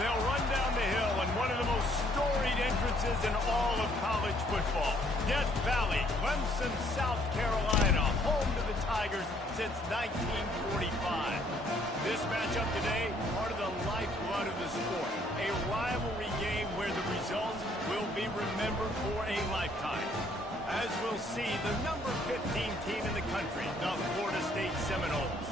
They'll run down the hill in one of the most storied entrances in all of college football. Death Valley, Clemson, South Carolina, home to the Tigers since 1945. This matchup today, part of the lifeblood of the sport. A rivalry game where the results will be remembered for a lifetime. As we'll see, the number 15 team in the country, the Florida State Seminoles,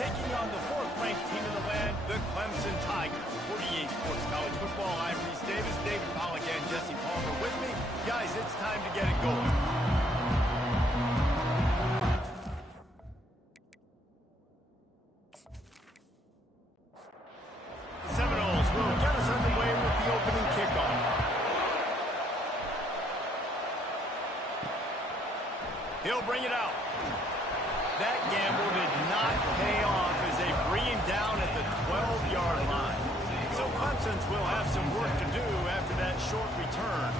taking on the fourth-ranked team in the land, the Clemson Tigers. 48 Sports College Football, I'm Reese Davis, David Pollack, and Jesse Palmer with me. Guys, it's time to get it going. The Seminoles will get us underway with the opening kickoff. He'll bring it out. That gamble did not pay off as they bring him down at the 12-yard line. So Clemson's will have some work to do after that short return.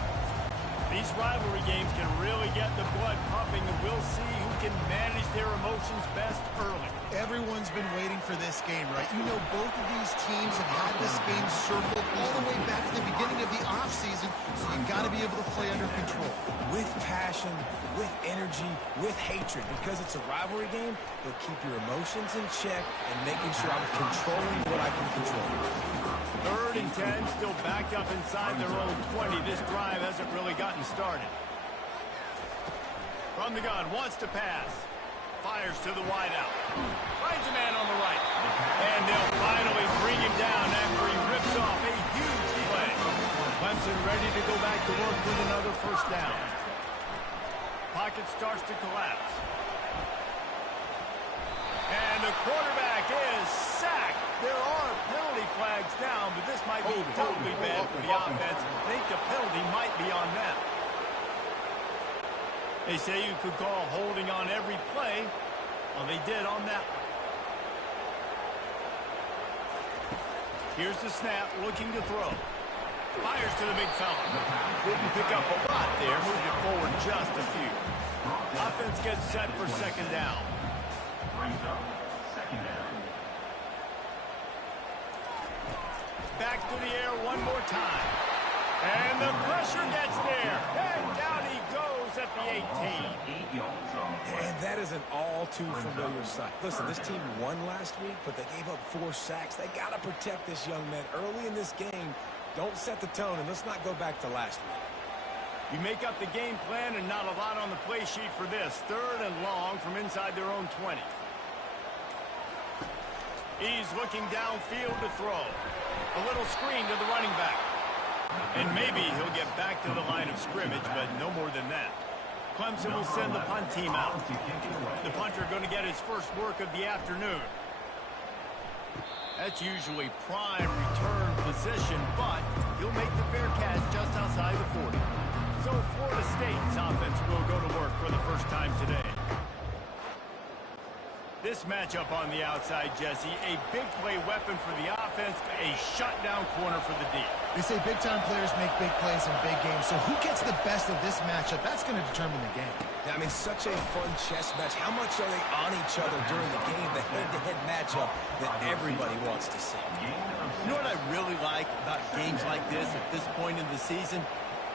These rivalry games can really get the blood pumping, and we'll see who can manage their emotions best early. Everyone's been waiting for this game, right? You know, both of these teams have had this game circled all the way back to the beginning of the offseason, so you've got to be able to play under control. With passion, with energy, with hatred. Because it's a rivalry game, they'll keep your emotions in check and making sure I'm controlling what I can control. 3rd and 10, still backed up inside their own 20. This drive hasn't really gotten started. From the gun, wants to pass. Fires to the wideout. Finds a man on the right. And they'll finally bring him down after he rips off a huge play. Clemson ready to go back to work with another first down. Pocket starts to collapse. And the quarterback is sacked. There are penalty flags down, but this might be totally bad for the offense. I think the penalty might be on them. They say you could call holding on every play. Well, they did on that one. Here's the snap, looking to throw. Fires to the big fella. Didn't pick up a lot there, moved it forward just a few. Offense gets set for second down. Back to the air one more time. And the pressure gets there. And down he goes at the 18. And that is an all-too familiar sight. Listen, this team won last week, but they gave up 4 sacks. They got to protect this young man early in this game. Don't set the tone, and let's not go back to last week. You make up the game plan and not a lot on the play sheet for this. 3rd and long from inside their own 20. He's looking downfield to throw. A little screen to the running back. And maybe he'll get back to the line of scrimmage, but no more than that. Clemson will send the punt team out. The punter going to get his first work of the afternoon. That's usually prime return position, but he'll make the fair catch just outside the 40. So Florida State's offense will go to work for the first time today. This matchup on the outside, Jesse, a big play weapon for the offense, a shutdown corner for the D. They say big-time players make big plays in big games, so who gets the best of this matchup? That's going to determine the game. Yeah, I mean, such a fun chess match. How much are they on each other during the game, the head-to-head matchup that everybody wants to see? You know what I really like about games like this at this point in the season?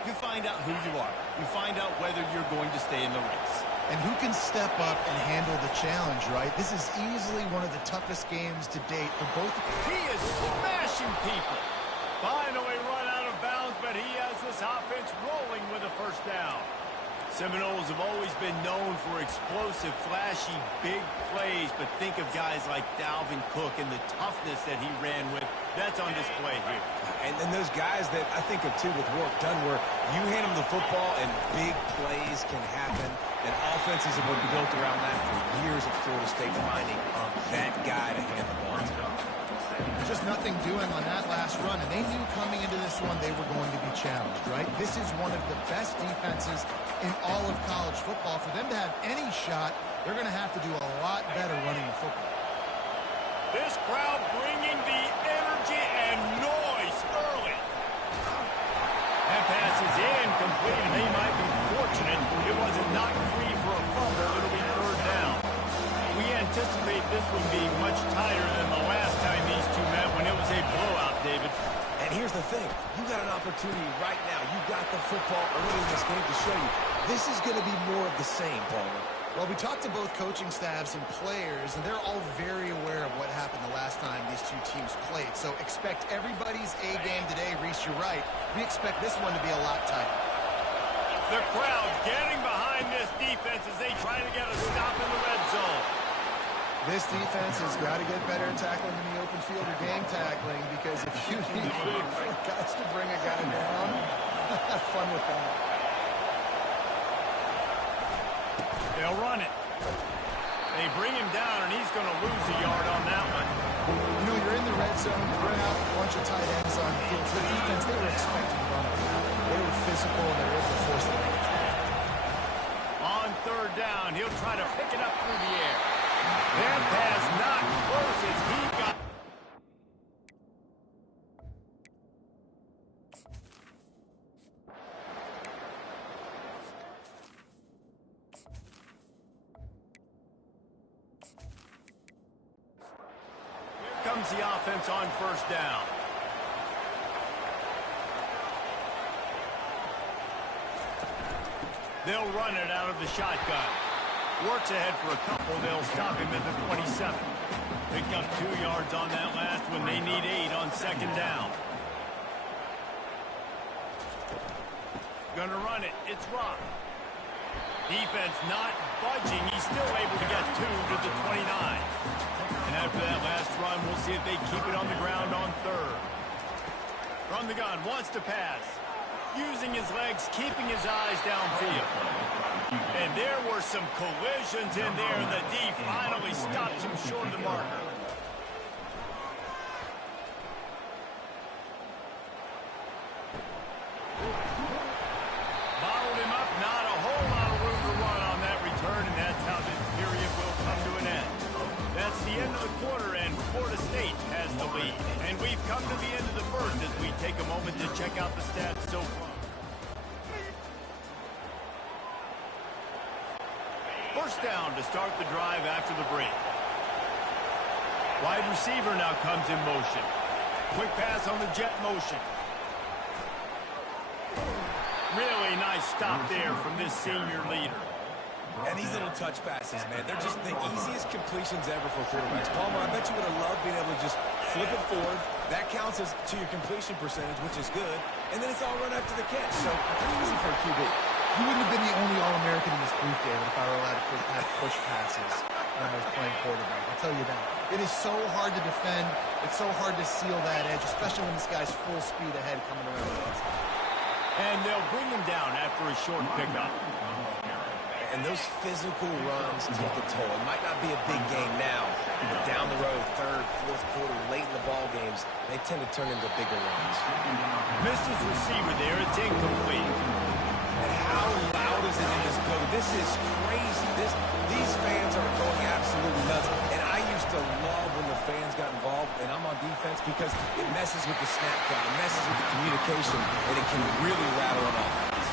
You find out who you are. You find out whether you're going to stay in the race. And who can step up and handle the challenge, right? This is easily one of the toughest games to date for both. He is smashing people. Finally run out of bounds, but he has this offense rolling with a first down. Seminoles have always been known for explosive, flashy, big plays, but think of guys like Dalvin Cook and the toughness that he ran with. That's on display here. And then those guys that I think of, too, with work done, where you hand them the football and big plays can happen. And offenses have been built around that for years at Florida State, finding that guy to hand the ball to. Just nothing doing on that last run, and they knew coming into this one they were going to be challenged, right? This is one of the best defenses in all of college football. For them to have any shot, they're going to have to do a lot better running the football. This crowd bringing the energy and noise early. That pass is incomplete, and they might be fortunate it wasn't knocked free for a fumble. It'll be 3rd down. We anticipate this will be much tighter than the last time these two met when it was a blowout, David. opportunity right now. You got the football early in this game to show you this is going to be more of the same, Palmer. Well, we talked to both coaching staffs and players, and they're all very aware of what happened the last time these two teams played. So expect everybody's A game today. Reese, you're right. We expect this one to be a lot tighter. The crowd getting behind this defense as they try to get a stop in the red zone. This defense has got to get better at tackling in the open field or game tackling, because if you need guys to bring a guy down, have fun with that. They'll run it. They bring him down, and he's going to lose a yard on that one. You know, you're in the red zone, you bring out a bunch of tight ends on the field. The defense, they were expecting to run on that. They were physical, and they were able to force the line. On third down, he'll try to pick it up through the air. That pass not close as he got. Here comes the offense on first down. They'll run it out of the shotgun. Works ahead for a couple. They'll stop him at the 27. Pick up 2 yards on that last one. They need 8 on second down. Gonna run it. It's Rock. Defense not budging. He's still able to get 2 to the 29. And after that last run, we'll see if they keep it on the ground on third. From the gun, wants to pass. Using his legs, keeping his eyes downfield. And there were some collisions in there, and the D finally stops him short of the marker. Bottled him up, not a whole lot of room to run on that return, and that's how this period will come to an end. That's the end of the quarter, and Florida State has the lead. And we've come to the end of the first as we take a moment to check out the stats so far. First down to start the drive after the break. Wide receiver now comes in motion. Quick pass on the jet motion. Really nice stop there from this senior leader. And these little touch passes, man, they're just the easiest completions ever for quarterbacks. Palmer, I bet you would have loved being able to just flip it forward. That counts as to your completion percentage, which is good. And then it's all run after the catch. So pretty easy for a QB. He wouldn't have been the only All-American in this booth, David, if I were allowed to have push passes when I was playing quarterback. I'll tell you that. It is so hard to defend. It's so hard to seal that edge, especially when this guy's full speed ahead coming around the outside. And they'll bring him down after a short pickup. And those physical runs take a toll. It might not be a big game now, but down the road, third, fourth quarter, late in the ball games, they tend to turn into bigger runs. Missed his receiver there. It's incomplete. And how loud is it in this building? This is crazy. These fans are going absolutely nuts. And I used to love when the fans got involved, and I'm on defense because it messes with the snap count, it messes with the communication, and it can really rattle an offense.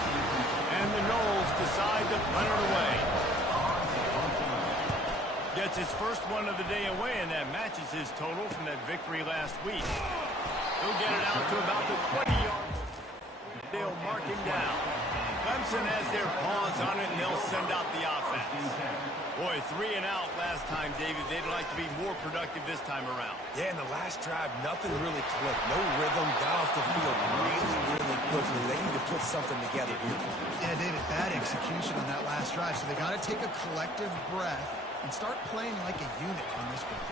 And the Knowles decide to punt it away. Gets his first one of the day away, and that matches his total from that victory last week. He'll get it out to about the 20-yard. They'll mark him down. Clemson has their paws on it, and they'll send out the offense. Boy, 3 and out last time, David. They'd like to be more productive this time around. Yeah, in the last drive, nothing really clicked. No rhythm, got off the field really quickly. They need to put something together here. Yeah, David, bad execution on that last drive. So they got to take a collective breath and start playing like a unit on this one.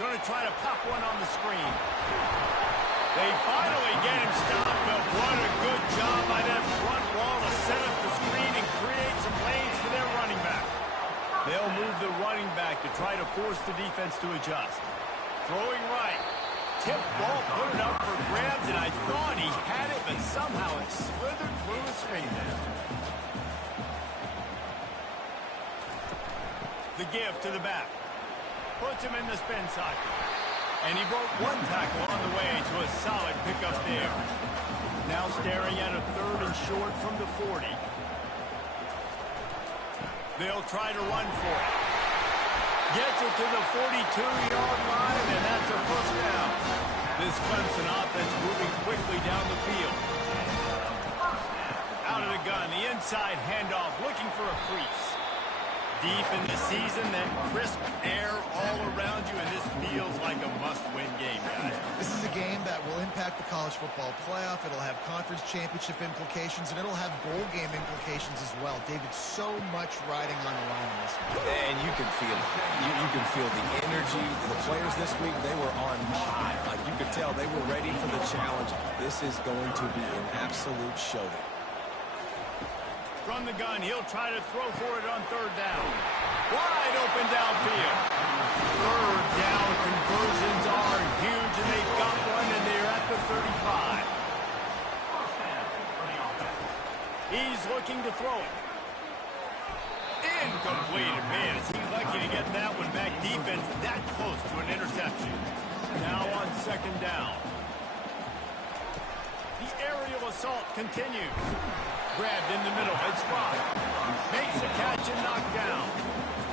Going to try to pop one on the screen. They finally get him stopped, but what a good job by that front wall to set up the screen and create some lanes for their running back. They'll move the running back to try to force the defense to adjust. Throwing right. Tip ball, put it up for grabs, and I thought he had it, but somehow it slithered through his fingers. The give to the back. Puts him in the spin cycle. And he broke one tackle on the way to a solid pickup there. Now staring at a third and short from the 40. They'll try to run for it. Gets it to the 42-yard line, and that's a first down. The this Clemson offense moving quickly down the field. Out of the gun, the inside handoff, looking for a crease. Deep in the season, that crisp air all around you, and this feels like a must-win game, guys. This is a game that will impact the college football playoff. It'll have conference championship implications, and it'll have bowl game implications as well. David, so much riding on the line in this one. And you can feel it. You can feel the energy. The players this week, they were on high. Like you could tell they were ready for the challenge. This is going to be an absolute showdown. From the gun, he'll try to throw for it on third down. Wide open downfield. Third down conversions are huge, and they've got one, and they're at the 35. He's looking to throw it. Incomplete. Man, is he lucky to get that one back. Defense that close to an interception. Now on second down. The aerial assault continues. Grabbed in the middle. It's blocked. Makes a catch and knocked down.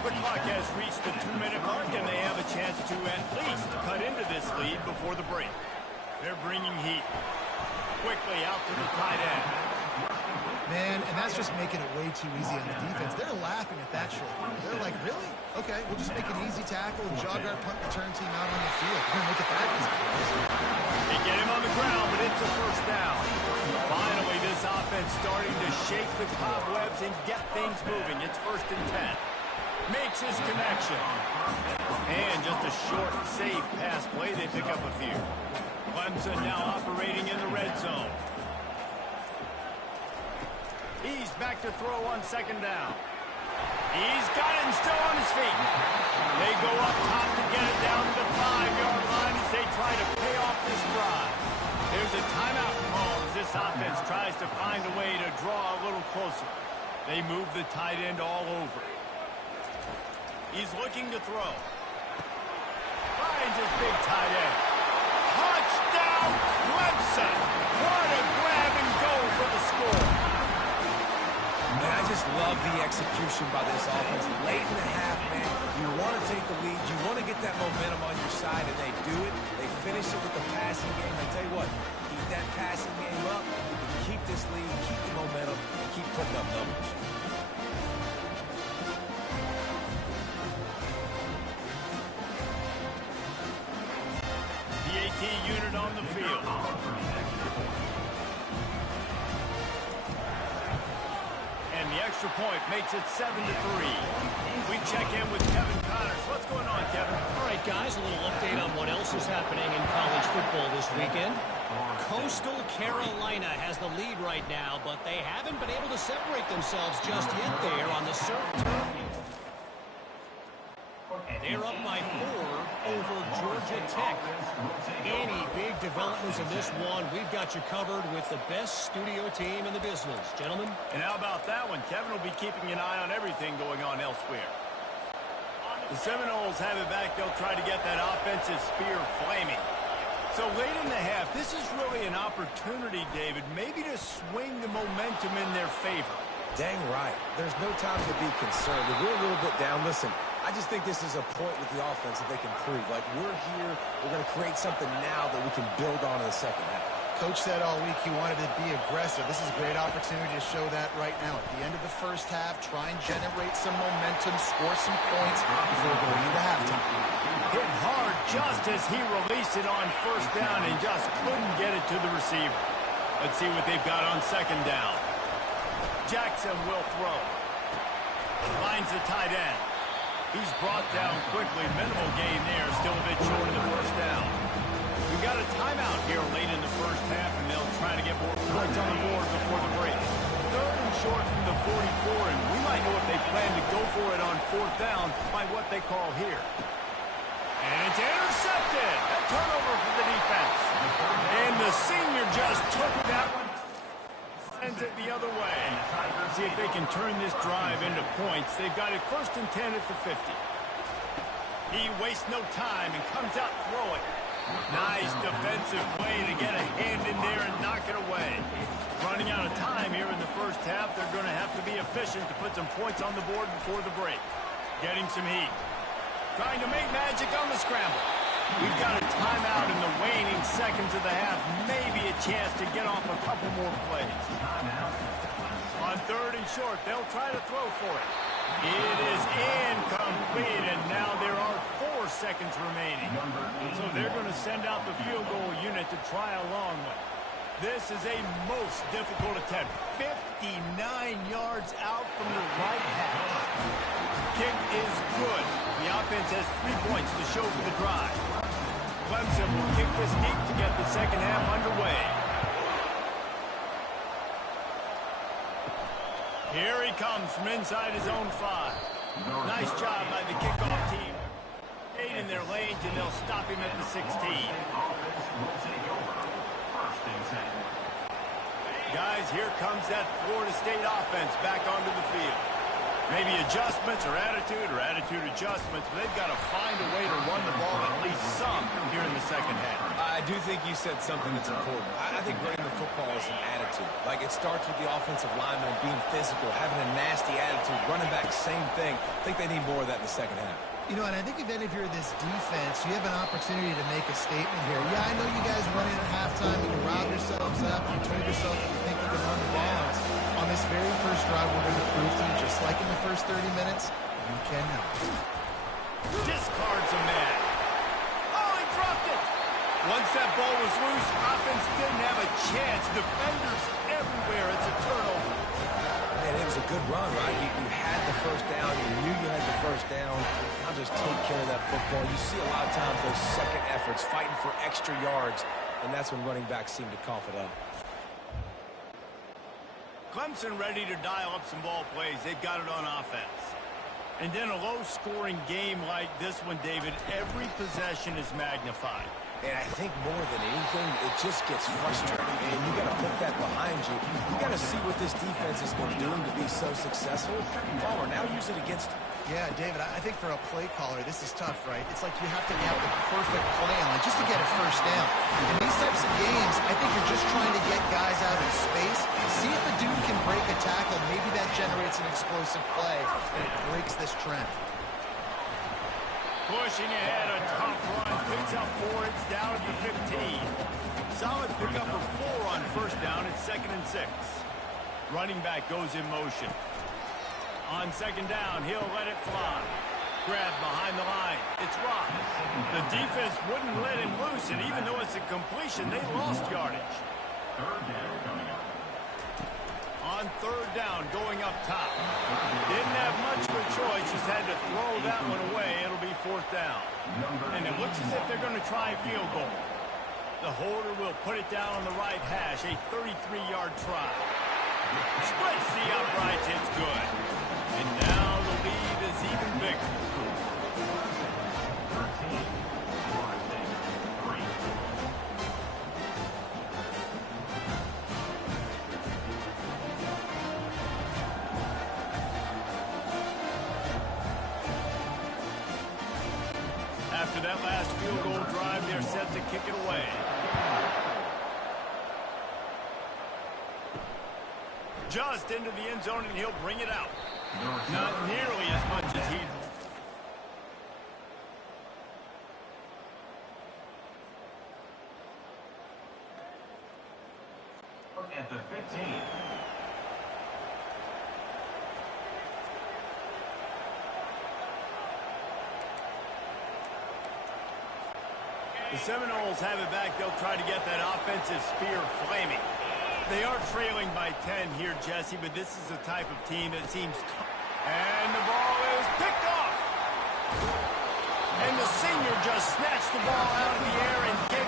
The clock has reached the 2-minute mark, and they have a chance to at least cut into this lead before the break. They're bringing heat. Quickly out to the tight end. Man, and that's just making it way too easy on the defense. They're laughing at that short. They're like, really? Okay, we'll just make an easy tackle and jog our punt return team out on the field. We're going to make it that easy. They get him on the ground, but it's a first down. Finally, this offense starting to shake the cobwebs and get things moving. It's 1st and 10. Makes his connection. And just a short, safe pass play. They pick up a few. Clemson now operating in the red zone. He's back to throw on second down. He's got it and still on his feet. They go up top to get it down to the 5-yard line as they try to pay off this drive. There's a timeout call as this offense tries to find a way to draw a little closer. They move the tight end all over. He's looking to throw. Finds his big tight end. Touchdown, Clemson! What a grab and go for the score. Man, I just love the execution by this offense. Late in the half, man, you want to take the lead. You want to get that momentum on your side, and they do it. They finish it with the passing game. I tell you what, keep that passing game up, keep this lead, keep the momentum, and keep putting up numbers. The AT unit on the field. And the extra point makes it 7-3. We check in with Kevin Connors. What's going on, Kevin? All right, guys, a little update on what else is happening in college football this weekend. Coastal Carolina has the lead right now, but they haven't been able to separate themselves just yet there on the surf turf. They're up by 4 over Georgia Tech. Any big developments in this one, we've got you covered with the best studio team in the business. Gentlemen? And how about that one? Kevin will be keeping an eye on everything going on elsewhere. The Seminoles have it back. They'll try to get that offensive spear flaming. So late in the half, this is really an opportunity, David, maybe to swing the momentum in their favor. Dang right. There's no time to be concerned. If we're a little bit down, listen, I just think this is a point with the offense that they can prove. Like, we're here, we're going to create something now that we can build on in the second half. Coach said all week he wanted to be aggressive. This is a great opportunity to show that right now. At the end of the first half, try and generate some momentum, score some points before going into halftime. Hit hard just as he released it on first down and just couldn't get it to the receiver. Let's see what they've got on second down. Jackson will throw. Finds the tight end. He's brought down quickly. Minimal gain there. Still a bit short of the first down. We've got a timeout here late in the first half, and they'll try to get more points on the board before the break. 3rd and short from the 44, and we might know if they plan to go for it on 4th down by what they call here. And it's intercepted. A turnover for the defense. And the senior just took that one. Sends it the other way. See if they can turn this drive into points. They've got it 1st and 10 at the 50. He wastes no time and comes out throwing. Nice defensive play to get a hand in there and knock it away. Running out of time here in the first half. They're going to have to be efficient to put some points on the board before the break. Getting some heat. Trying to make magic on the scramble. We've got a timeout in the waning seconds of the half. Maybe a chance to get off a couple more plays. On 3rd and short, they'll try to throw for it. It is incomplete, and now there are 4 seconds remaining. So they're going to send out the field goal unit to try a long one. This is a most difficult attempt. 59 yards out from the right half. Kick is good. The offense has 3 points to show for the drive. Clemson will kick this deep to get the second half underway. Here he comes from inside his own 5. Nice job by the kickoff team. 8 in their lanes, and they'll stop him at the 16. Guys, here comes that Florida State offense back onto the field. Maybe adjustments or attitude adjustments, but they've got to find a way to run the ball at least some here in the second half. I do think you said something that's important. I think running the football is an attitude. Like, it starts with the offensive lineman being physical, having a nasty attitude. Running back, same thing. I think they need more of that in the second half. You know, and I think if any of you are this defense, you have an opportunity to make a statement here. Yeah, I know you guys run in at halftime and you riled yourselves up and you told yourself that you think you can run the ball. On this very first drive, we're going to prove to you, just like in the first 30 minutes, you cannot. Discards a man. Oh, he dropped it. Once that ball was loose, offense didn't have a chance. Defenders everywhere. It's a turnover. Man, it was a good run, right? You had the first down. You knew you had the first down. Now just take care of that football. You see a lot of times those second efforts, fighting for extra yards, and that's when running backs seem to cough it up. Clemson ready to dial up some ball plays. They've got it on offense. And then a low-scoring game like this one, David, every possession is magnified. And I think more than anything, it just gets frustrating. And you got to put that behind you. You got to see what this defense has been doing to be so successful. Caller, now use it against him. Yeah, David, I think for a play caller, this is tough, right? It's like you have to have the perfect plan, like just to get a first down. In these types of games, I think you're just trying to get guys out in space, see if the dude can break a tackle. Maybe that generates an explosive play, and it breaks this trend. Pushing ahead, a tough run, picks up 4, it's down at the 15. Solid pickup of 4 on first down, it's 2nd and 6. Running back goes in motion. On second down, he'll let it fly. Grab behind the line. It's Rock. The defense wouldn't let him loose, and even though it's a completion, they lost yardage. On third down, going up top. Didn't have much of a choice, just had to throw that one away. It'll be 4th down. And it looks as if they're going to try a field goal. The holder will put it down on the right hash, a 33-yard try. Splits the uprights, it's good. And now the lead is even bigger. After that last field goal drive, they're set to kick it away. Just into the end zone, and he'll bring it out. Not nearly as much as he... At the 15. The Seminoles have it back. They'll try to get that offensive spear flaming. They are trailing by 10 here, Jesse, but this is the type of team that seems... And the ball is picked off. And the senior just snatched the ball out of the air and gave it...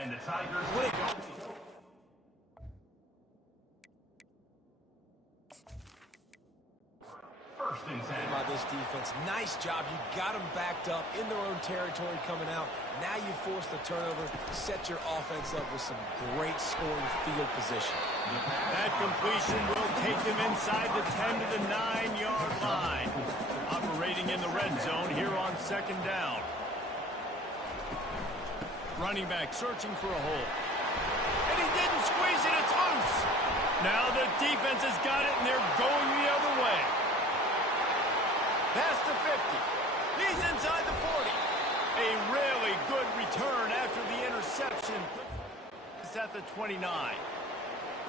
And the Tigers first and 10. By this defense, nice job. You got them backed up in their own territory coming out. Now you force the turnover, set your offense up with some great scoring field position. That completion will take them inside the 10 to the 9-yard line. Operating in the red zone here on second down. Running back searching for a hole. And he didn't squeeze it. It's loose. Now the defense has got it, and they're going the other way. Past the 50. He's inside the 40. A really good return after the interception. It's at the 29.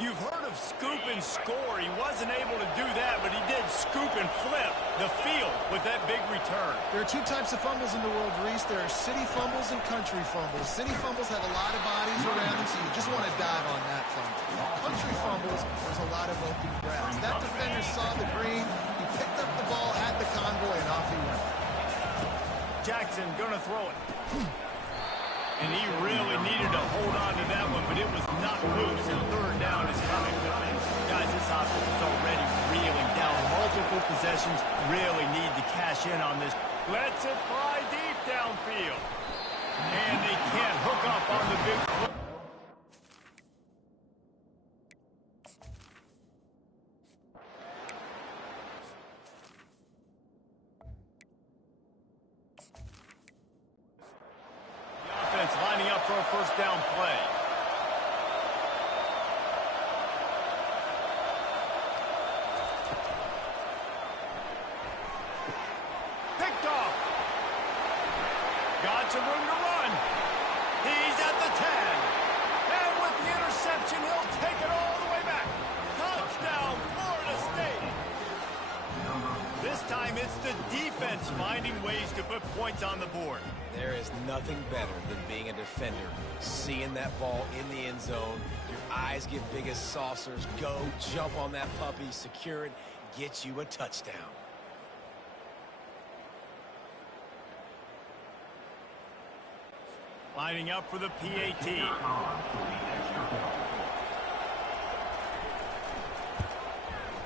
You've heard of scoop and score. He wasn't able to do that, but he did scoop and flip the field with that big return. There are two types of fumbles in the world, Reese. There are city fumbles and country fumbles. City fumbles have a lot of bodies around them, so you just want to dive on that fumble. Country fumbles, there's a lot of open grass. That defender saw the green, he picked up the ball, had the convoy, and off he went. Jackson gonna throw it. And he really needed to hold on to that one, but it was not loose, and third down is coming. Guys, this offense is already reeling down. Multiple possessions, really need to cash in on this. Lets it fly deep downfield. And they can't hook up on the big play. Lining up for a first down play. Picked off. Got some room to run. He's at the 10. And with the interception, he'll take it all the way back. Touchdown, Florida State. This time it's the defense finding ways to put points on the board. There is nothing better than being a defender, seeing that ball in the end zone, your eyes get big as saucers, go, jump on that puppy, secure it, get you a touchdown. Lining up for the PAT.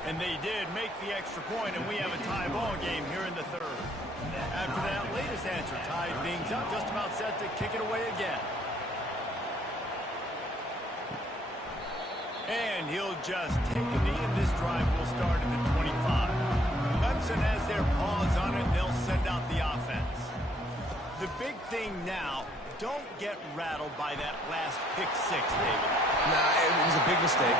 And they did make the extra point, and we have a tie ball game here in the third. After that latest answer, tied things up, just about set to kick it away again. And he'll just take a knee, and this drive will start at the 25. Clemson has their paws on it, and they'll send out the offense. The big thing now, don't get rattled by that last pick six, David. Nah, it was a big mistake.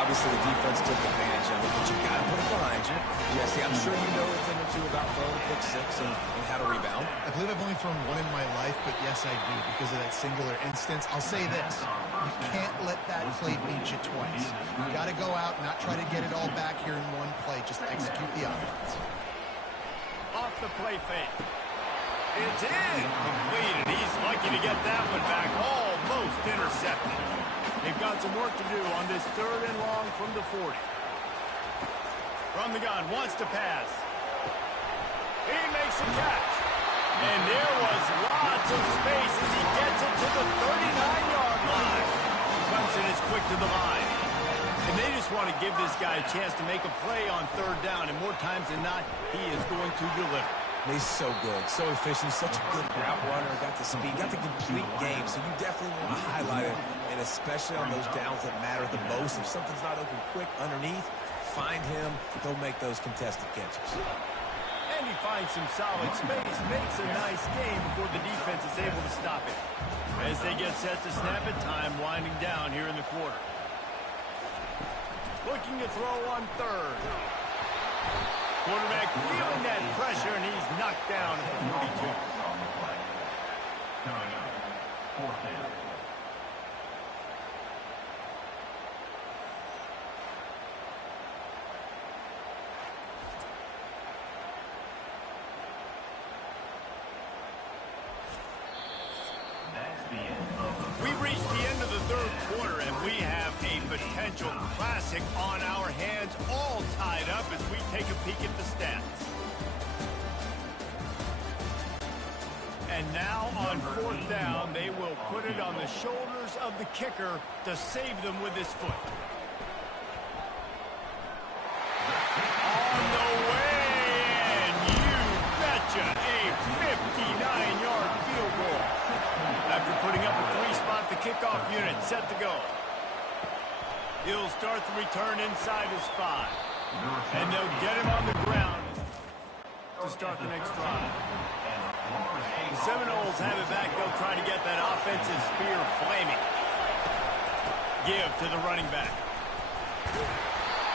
Obviously, the defense took advantage of it, but you got to put it behind you. Jesse, I'm sure you know a thing or two about throwing a pick six and how to rebound. I believe I've only thrown one in my life, but yes, I do, because of that singular instance. I'll say this. You can't let that play beat you twice. You got to go out and not try to get it all back here in one play. Just execute the offense. Off the play fake. It's in. Completed. He's lucky to get that one back. Almost intercepted. They've got some work to do on this third and long from the 40. From the gun. Wants to pass. He makes a catch. And there was lots of space as he gets it to the 39-yard line. Clemson is quick to the line. And they just want to give this guy a chance to make a play on third down. And more times than not, he is going to deliver. He's so good, so efficient, such a good route runner, got the speed, got the complete game, so you definitely want to highlight it, and especially on those downs that matter the most. If something's not open quick underneath, find him, he'll make those contested catches. And he finds some solid space, makes a nice game before the defense is able to stop it. As they get set to snap it, time winding down here in the quarter. Looking to throw on third. Quarterback feeling that pressure, and he's knocked down at the 42. Fourth down. We've reached the end of the third quarter, and we have a potential classic on our hands, all tied up as we take a peek at the stats. And now on fourth down, they will put it on the shoulders of the kicker to save them with his foot. On the way, He'll start the return inside his 5. And they'll get him on the ground to start the next drive. The Seminoles have it back. They'll try to get that offensive spear flaming. Give to the running back.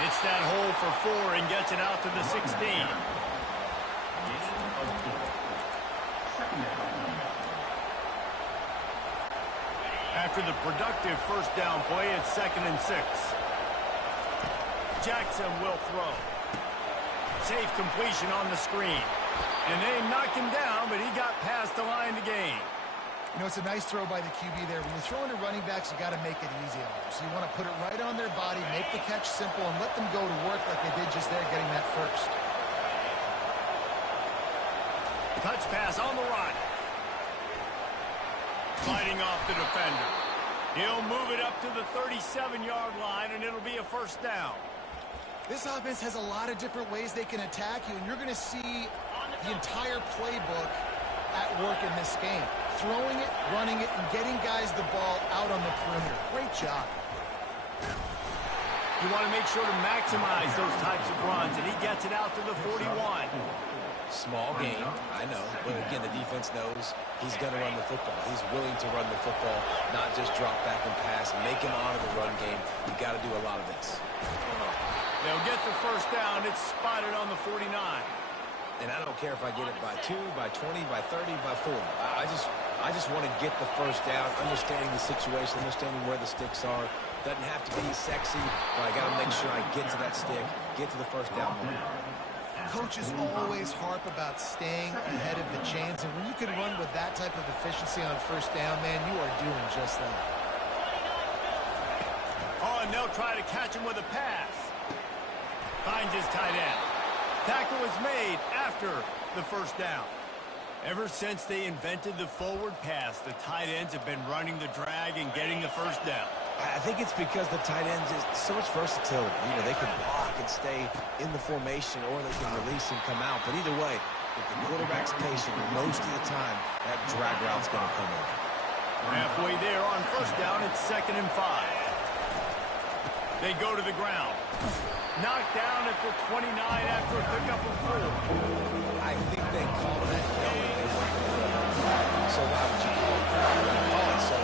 Hits that hole for 4 and gets it out to the 16. After the productive first down play, it's 2nd and 6. Jackson will throw. Safe completion on the screen. And they knocked him down, but he got past the line to gain. You know, it's a nice throw by the QB there. When you're throwing to running backs, you got to make it easy on them. So you want to put it right on their body, make the catch simple, and let them go to work like they did just there, getting that first. Touch pass on the run. Fighting off the defender. He'll move it up to the 37-yard line, and it'll be a first down. This offense has a lot of different ways they can attack you, and you're going to see the entire playbook at work in this game. Throwing it, running it, and getting guys the ball out on the perimeter. Great job. You want to make sure to maximize those types of runs, and he gets it out to the 41. Small game, I know, but again, the defense knows he's going to run the football. He's willing to run the football, not just drop back and pass, make him honor the run game. You got to do a lot of this. They'll get the first down. It's spotted on the 49. And I don't care if I get it by 2, by 20, by 30, by 40. I just want to get the first down, understanding the situation, understanding where the sticks are. Doesn't have to be sexy, but I got to make sure I get to that stick, get to the first down mark. Coaches always harp about staying ahead of the chains, and when you can run with that type of efficiency on first down, man, you are doing just that. Oh, and they'll try to catch him with a pass. Finds his tight end. Tackle was made after the first down. Ever since they invented the forward pass, the tight ends have been running the drag and getting the first down. I think it's because the tight ends is so much versatility. You know, they can block and stay in the formation, or they can release and come out. But either way, if the quarterback's patient, most of the time, that drag route's going to come in. Halfway there on first down, it's 2nd and 5. They go to the ground. Knocked down at the 29 after a pickup of 4. I think they call that knowing they want the football. So why would you call it? So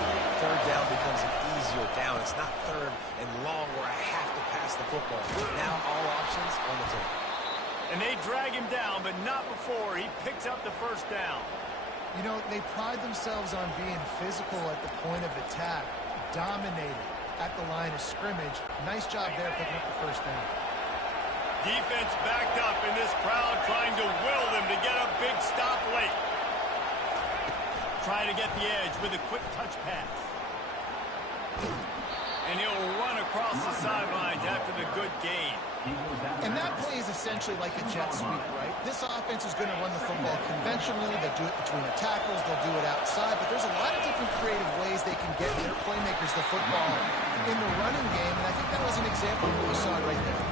third down becomes an easier down. It's not third and long where I have to pass the football. Now all options on the table. And they drag him down, but not before he picks up the first down. You know, they pride themselves on being physical at the point of attack, dominating at the line of scrimmage. Nice job there picking up the first down. Defense backed up in this crowd, trying to will them to get a big stop late. Trying to get the edge with a quick touch pass. And he'll run across the sidelines after the good gain. And that play is essentially like a jet sweep, right? This offense is going to run the football conventionally. They'll do it between the tackles. They'll do it outside. But there's a lot of different creative ways they can get their playmakers the football in the running game. And I think that was an example of what we saw right there.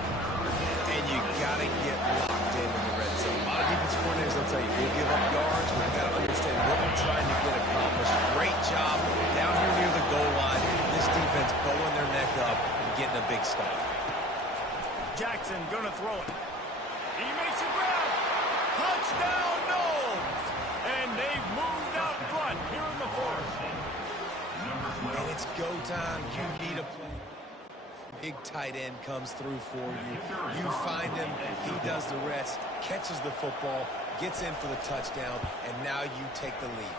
And you got to get locked in the red zone. A lot of defense coordinators will tell you, we'll give up yards, but you got to understand what we're trying to get accomplished. Great job down here near the goal line. This defense bowing their neck up and getting a big stop. Jackson gonna throw it. He makes a grab. Touchdown, Knowles! And they've moved out front here in the fourth. And it's go time. You need a play. Big tight end comes through for you. You find him. He does the rest. Catches the football. Gets in for the touchdown. And now you take the lead.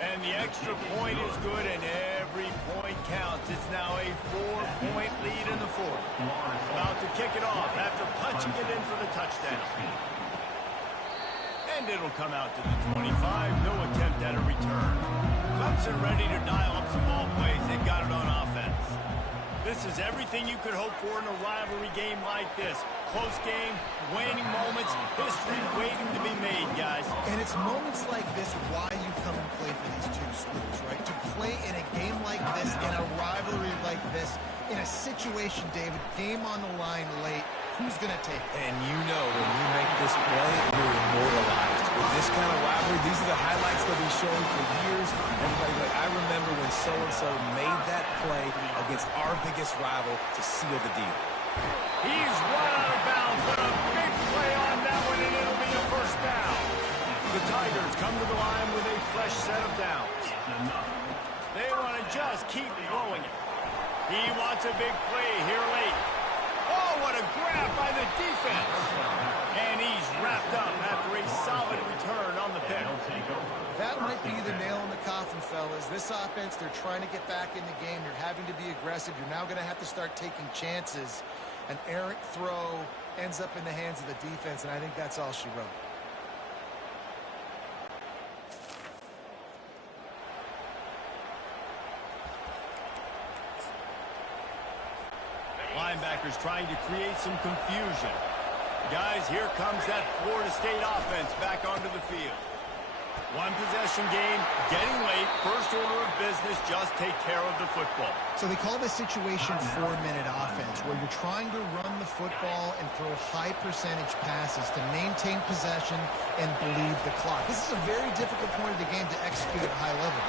And the extra point is good, and every point counts. It's now a 4-point lead in the fourth. About to kick it off after punching it in for the touchdown. And it'll come out to the 25. No attempt at a return. Clemson ready to dial up some ball plays. They've got it on offense. This is everything you could hope for in a rivalry game like this. Close game, waning moments, history waiting to be made, guys. And it's moments like this why you come and play for these two schools, right? To play in a game like this, in a rivalry like this, in a situation, David, game on the line late, who's going to take it? And you know when you make this play, you're immortalized. with this kind of rivalry, these are the highlights they'll be showing for years. Everybody's like, I remember when so-and-so made that play against our biggest rival to seal the deal. He's run out of bounds, but a big play on that one, and it'll be a first down. The Tigers come to the line with a fresh set of downs. They want to just keep throwing it. He wants a big play here late. Oh, what a grab by the defense. And he's wrapped up after a solid return on the pick. That might be the nail in the coffin, fellas. This offense, they're trying to get back in the game. You're having to be aggressive. You're now going to have to start taking chances. An errant throw ends up in the hands of the defense, and I think that's all she wrote. Linebackers trying to create some confusion. Guys, here comes that Florida State offense back onto the field. One possession game, getting late, first order of business, just take care of the football. So they call this situation 4-minute offense, where you're trying to run the football and throw high percentage passes to maintain possession and bleed the clock. This is a very difficult point of the game to execute at a high level.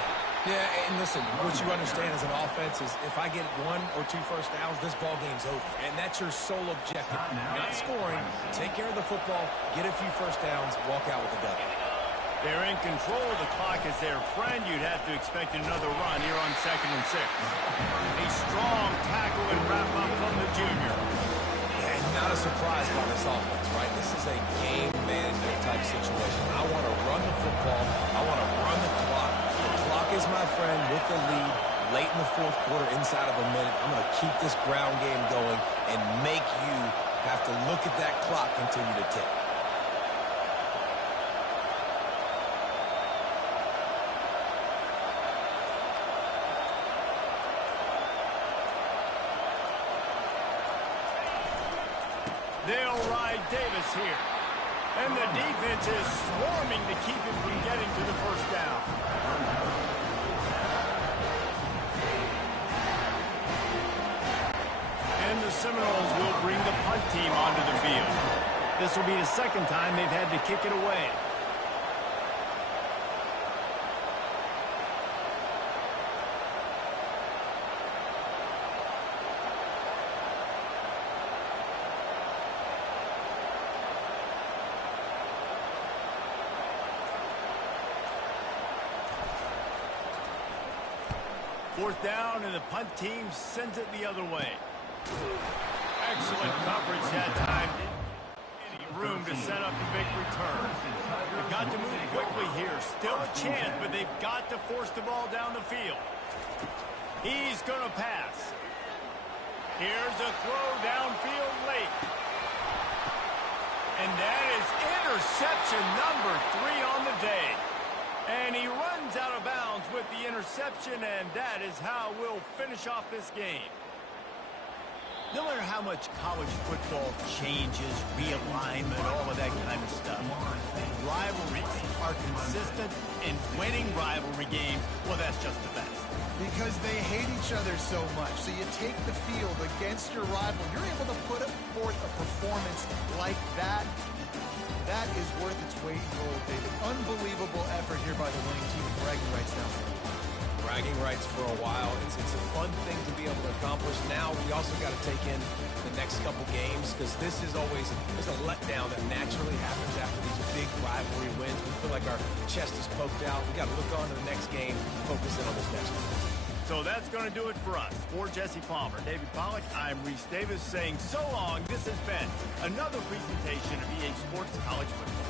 Yeah, and listen, what you understand as an offense is if I get 1 or 2 first downs, this ball game's over. And that's your sole objective. Not scoring, take care of the football, get a few first downs, walk out with a W. They're in control of the clock as their friend. You'd have to expect another run here on 2nd and 6. A strong tackle and wrap up from the junior. And not a surprise by this offense, right? This is a game management type situation. I want to run the football. I want to run the clock. The clock is my friend with the lead. Late in the 4th quarter, inside of a minute, I'm going to keep this ground game going and make you have to look at that clock continue to tick. They'll ride Davis here. And the defense is swarming to keep him from getting to the first down. And the Seminoles will bring the punt team onto the field. This will be the 2nd time they've had to kick it away. Fourth down, and the punt team sends it the other way. Excellent coverage that time. Any room to set up a big return. They've got to move quickly here. Still a chance, but they've got to force the ball down the field. He's going to pass. Here's a throw downfield late. And that is interception number 3 on the day. And he runs out of bounds with the interception, and that is how we'll finish off this game. No matter how much college football changes, realignment, all of that kind of stuff, rivalries are consistent, and winning rivalry games, well, that's just the best. Because they hate each other so much. So you take the field against your rival. You're able to put forth a performance like that. That is worth its weight in gold, David. Unbelievable effort here by the winning team, and bragging rights down there. Bragging rights for a while. It's a fun thing to be able to accomplish. Now we also got to take in the next couple games, because this is always there's a letdown that naturally happens after these big rivalry wins. We feel like our chest is poked out. We got to look on to the next game, focus in on this next one. So that's going to do it for us. For Jesse Palmer, David Pollack, I'm Reese Davis saying so long. This has been another presentation of EA Sports College Football.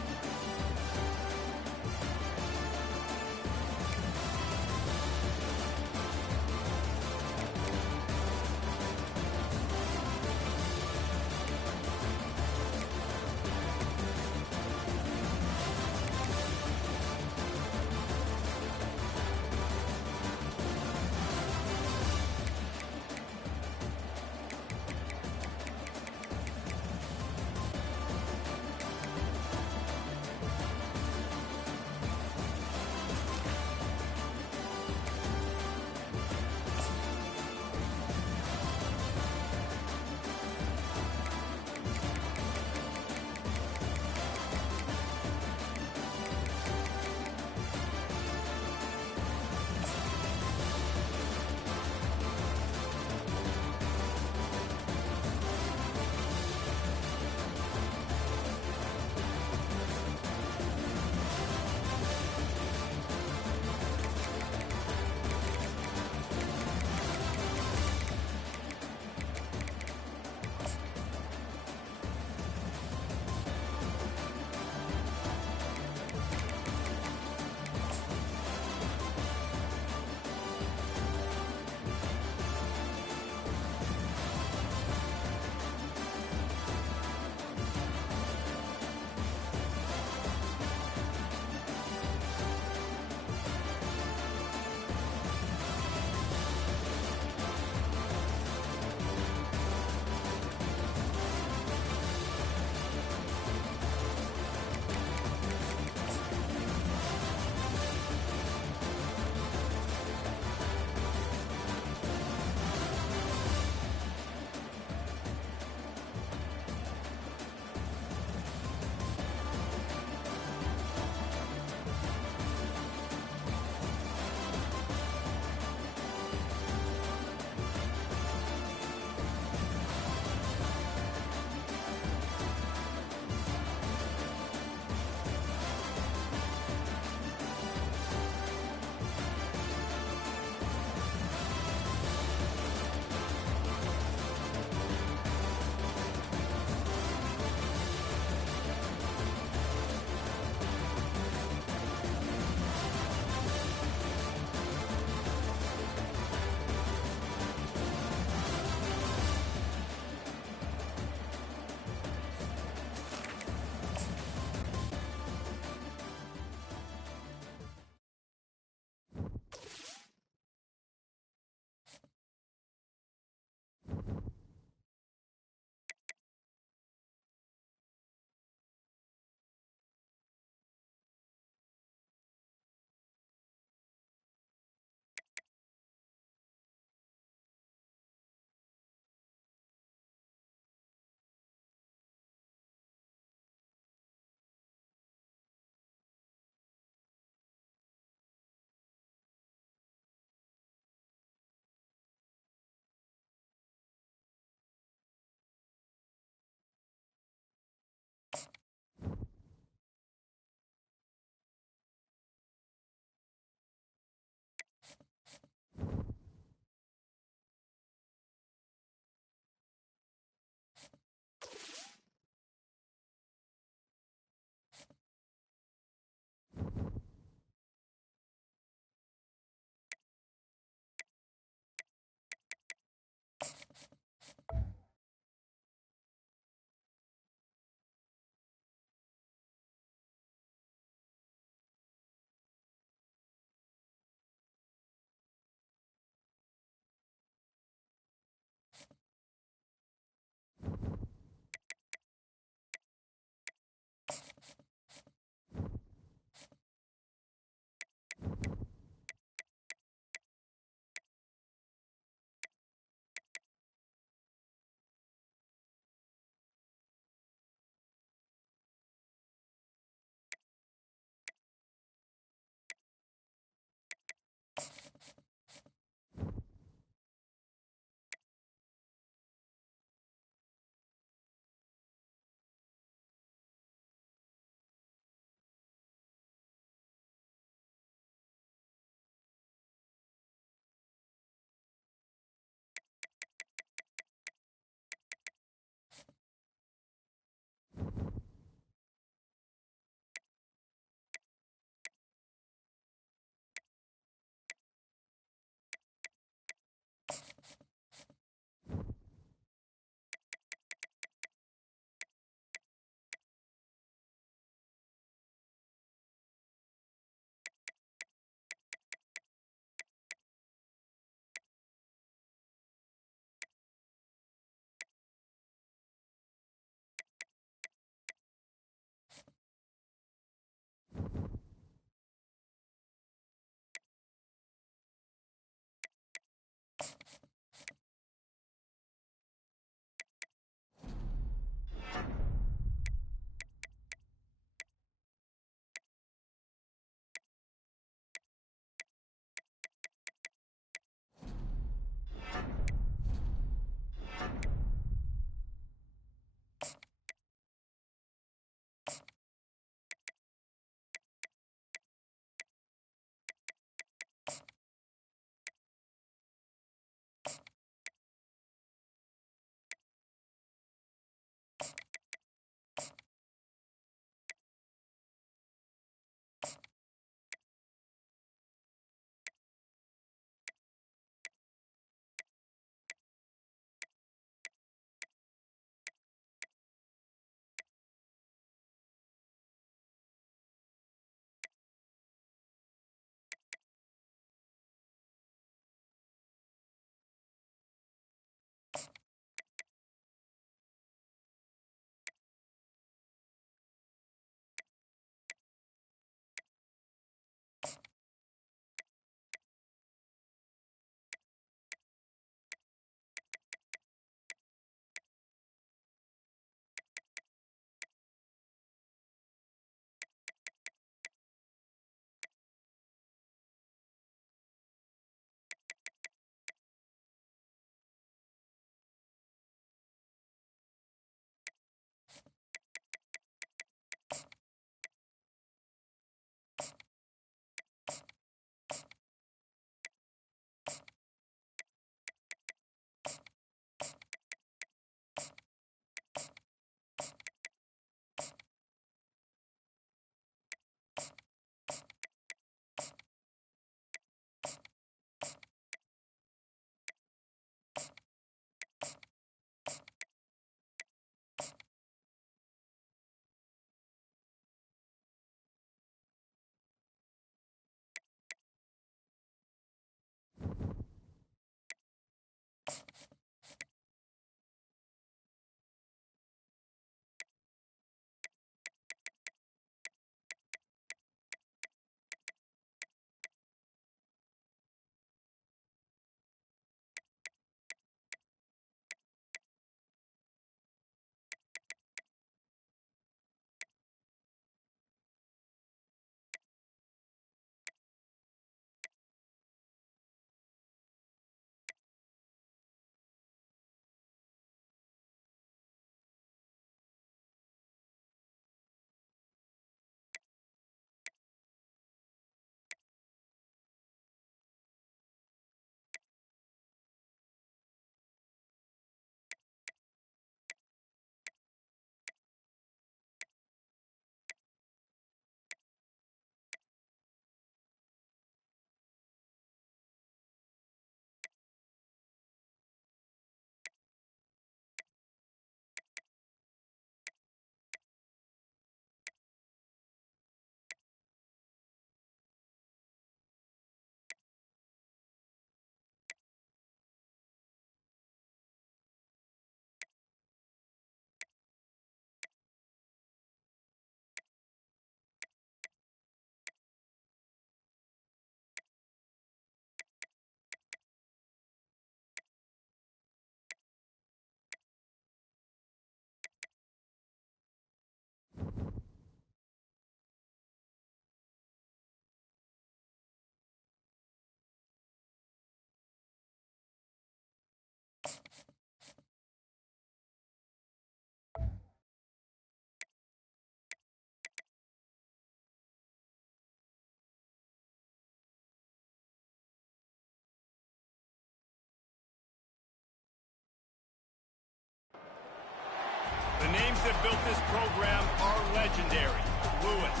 The names that built this program are legendary. Lewis,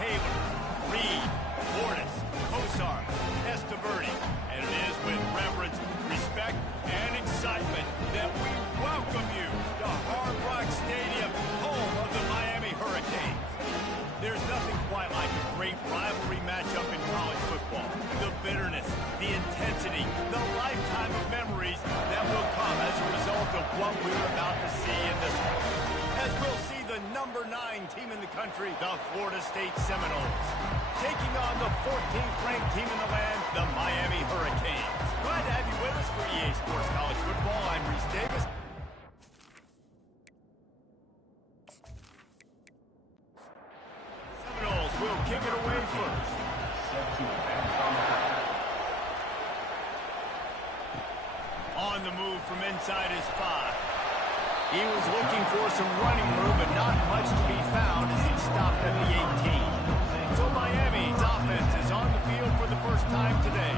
Taylor, Reed, Mortis, Kosar, Testaverde. And it is with reverence, respect, and excitement that we welcome you to Hard Rock Stadium, home of the Miami Hurricanes. There's nothing quite like a great rivalry matchup in college football. The bitterness, the intensity, the lifetime of memories that will come as a result of what we're about to see in this one. As we'll see the number 9 team in the country, the Florida State Seminoles, taking on the 14th ranked team in the land, the Miami Hurricanes. Glad to have you with us for EA Sports College Football. I'm Reese Davis. Seminoles will kick it away first. On the move from inside his 5. He was looking for some running room, but not much to be found as he stopped at the 18. So Miami's offense is on the field for the first time today.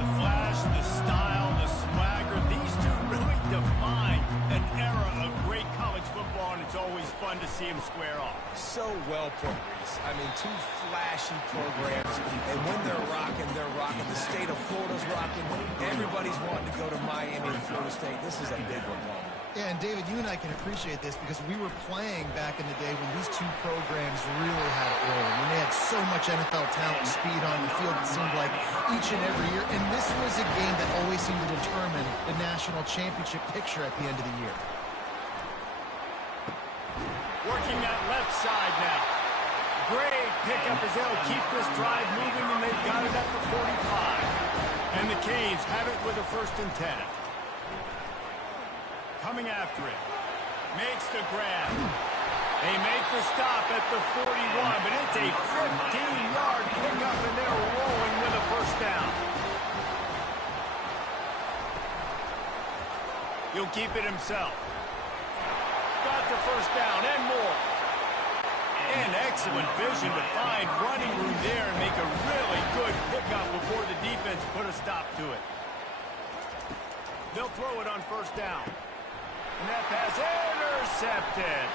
The flash, the style, the swagger, these two really define an era of great college football, and it's always fun to see them square off. So well put, Reese. I mean, two flashy programs, and when they're rocking, they're rocking. The state of Florida's rocking. Everybody's wanting to go to Miami and Florida State. This is a big one, Paul. Yeah, and David, you and I can appreciate this because we were playing back in the day when these two programs really had it rolling. When they had so much NFL talent and speed on the field, it seemed like each and every year. And this was a game that always seemed to determine the national championship picture at the end of the year. Working that left side now. Great pickup as they'll keep this drive moving, and they've got it at the 45. And the Canes have it with a 1st and 10. Coming after it. Makes the grab. They make the stop at the 41, but it's a 15-yard pickup, and they're rolling with a 1st down. He'll keep it himself. Got the 1st down and more. And excellent vision to find running room there and make a really good pickup before the defense put a stop to it. They'll throw it on 1st down. And that pass intercepted.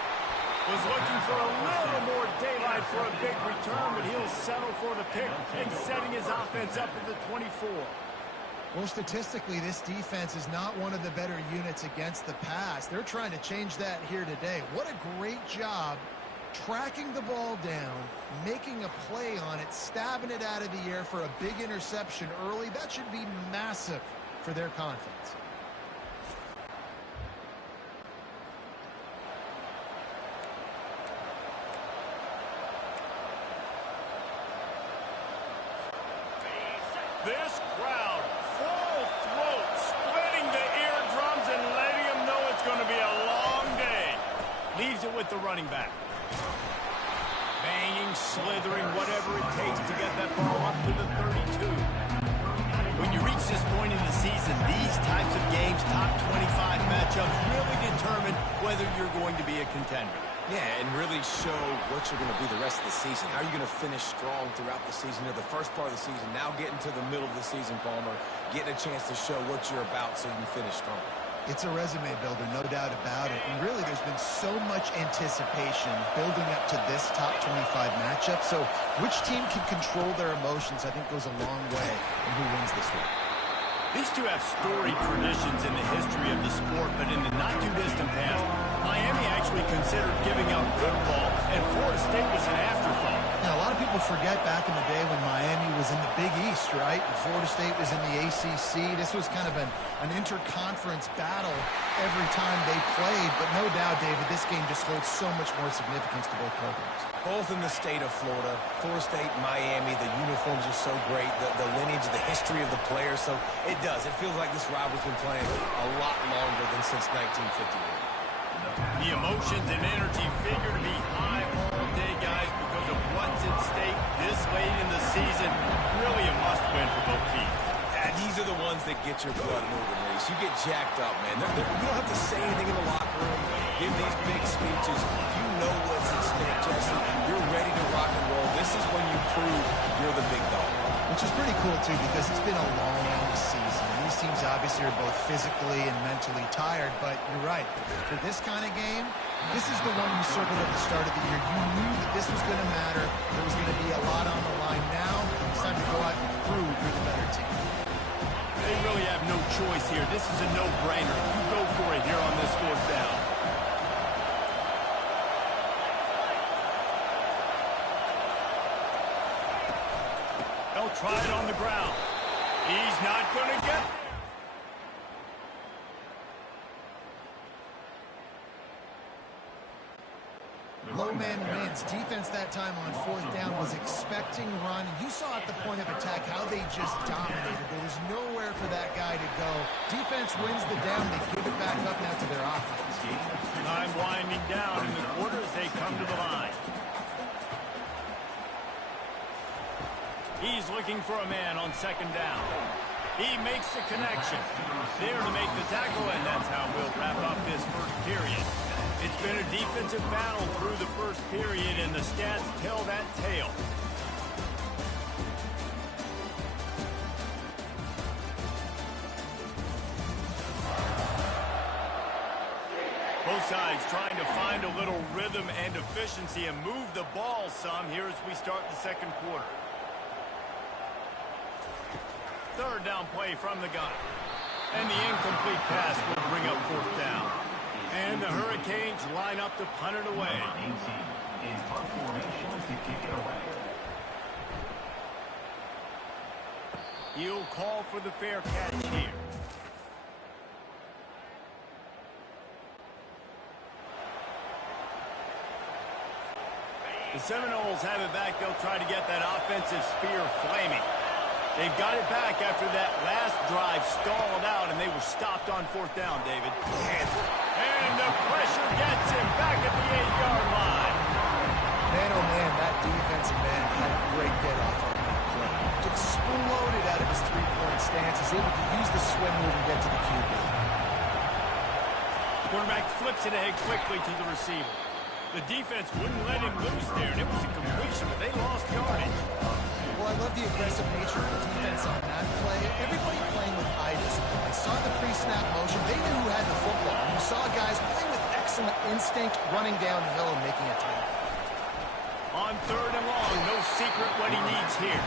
Was looking for a little more daylight for a big return, but he'll settle for the pick and setting his offense up at the 24. Well, statistically, this defense is not one of the better units against the pass. They're trying to change that here today. What a great job tracking the ball down, making a play on it, stabbing it out of the air for a big interception early. That should be massive for their confidence. This crowd, full throat, splitting the eardrums and letting them know it's going to be a long day. Leaves it with the running back. Banging, slithering, whatever it takes to get that ball up to the 32. When you reach this point in the season, these types of games, top 25 matchups, really determine whether you're going to be a contender. Yeah, and really show what you're going to be the rest of the season. How are you going to finish strong throughout the season, or the first part of the season, now getting to the middle of the season, Palmer, getting a chance to show what you're about so you can finish strong. It's a resume builder, no doubt about it. And really, there's been so much anticipation building up to this top 25 matchup. So which team can control their emotions, I think, goes a long way in who wins this one. These two have storied traditions in the history of the sport, but in the not-too-distant past, Miami actually considered giving out football, and Florida State was an afterthought. Now, a lot of people forget back in the day when Miami was in the Big East, right? And Florida State was in the ACC. This was kind of an interconference battle every time they played. But no doubt, David, this game just holds so much more significance to both programs. Both in the state of Florida, Florida State, Miami, the uniforms are so great, the lineage, the history of the players. So it does. It feels like this rivalry's been playing a lot longer than since 1951. The emotions and energy figure to be high all day, guys, because of what's at stake this late in the season. Really a must-win for both teams. Yeah, these are the ones that get your blood moving, Reese. You get jacked up, man. You don't have to say anything in the locker room, give these big speeches. You know what's at stake, Jesse. You're ready to rock and roll. This is when you prove you're the big dog. Which is pretty cool, too, because it's been a long season. These these teams obviously are both physically and mentally tired, but you're right. For this kind of game, this is the one you circled at the start of the year. You knew that this was going to matter. There was going to be a lot on the line. Now it's time to go out and prove you're the better team. They really have no choice here. This is a no-brainer. You go for it here on this fourth down. They'll try it on the ground. He's not going to get there. Low man wins. Defense that time on fourth down was expecting run. You saw at the point of attack how they just dominated. There was nowhere for that guy to go. Defense wins the down. They give it back up now to their offense. Time winding down in the quarter as they come to the line. He's looking for a man on second down. He makes the connection. There to make the tackle, and that's how we'll wrap up this first period. It's been a defensive battle through the first period, and the stats tell that tale. Both sides trying to find a little rhythm and efficiency and move the ball some here as we start the second quarter. Third down play from the gun. And the incomplete pass will bring up fourth down. And the Hurricanes line up to punt it away. In punt formation to kick it away. He'll call for the fair catch here. The Seminoles have it back. They'll try to get that offensive spear flaming. They've got it back after that last drive stalled out, and they were stopped on fourth down, David. And the pressure gets him back at the 8-yard line. Man, oh man, that defensive man had a great get-off on that play. Exploded out of his three-point stance. He's able to use the swim move and get to the QB. Quarterback flips it ahead quickly to the receiver. The defense wouldn't let him loose there, and it was a completion, but they lost yardage. Well, I love the aggressive nature of the defense on that play. Everybody playing with eye discipline. They saw the pre-snap motion. They knew who had the football. You saw guys playing with excellent instinct, running down the hill and making a tackle. On third and long, no secret what he needs here.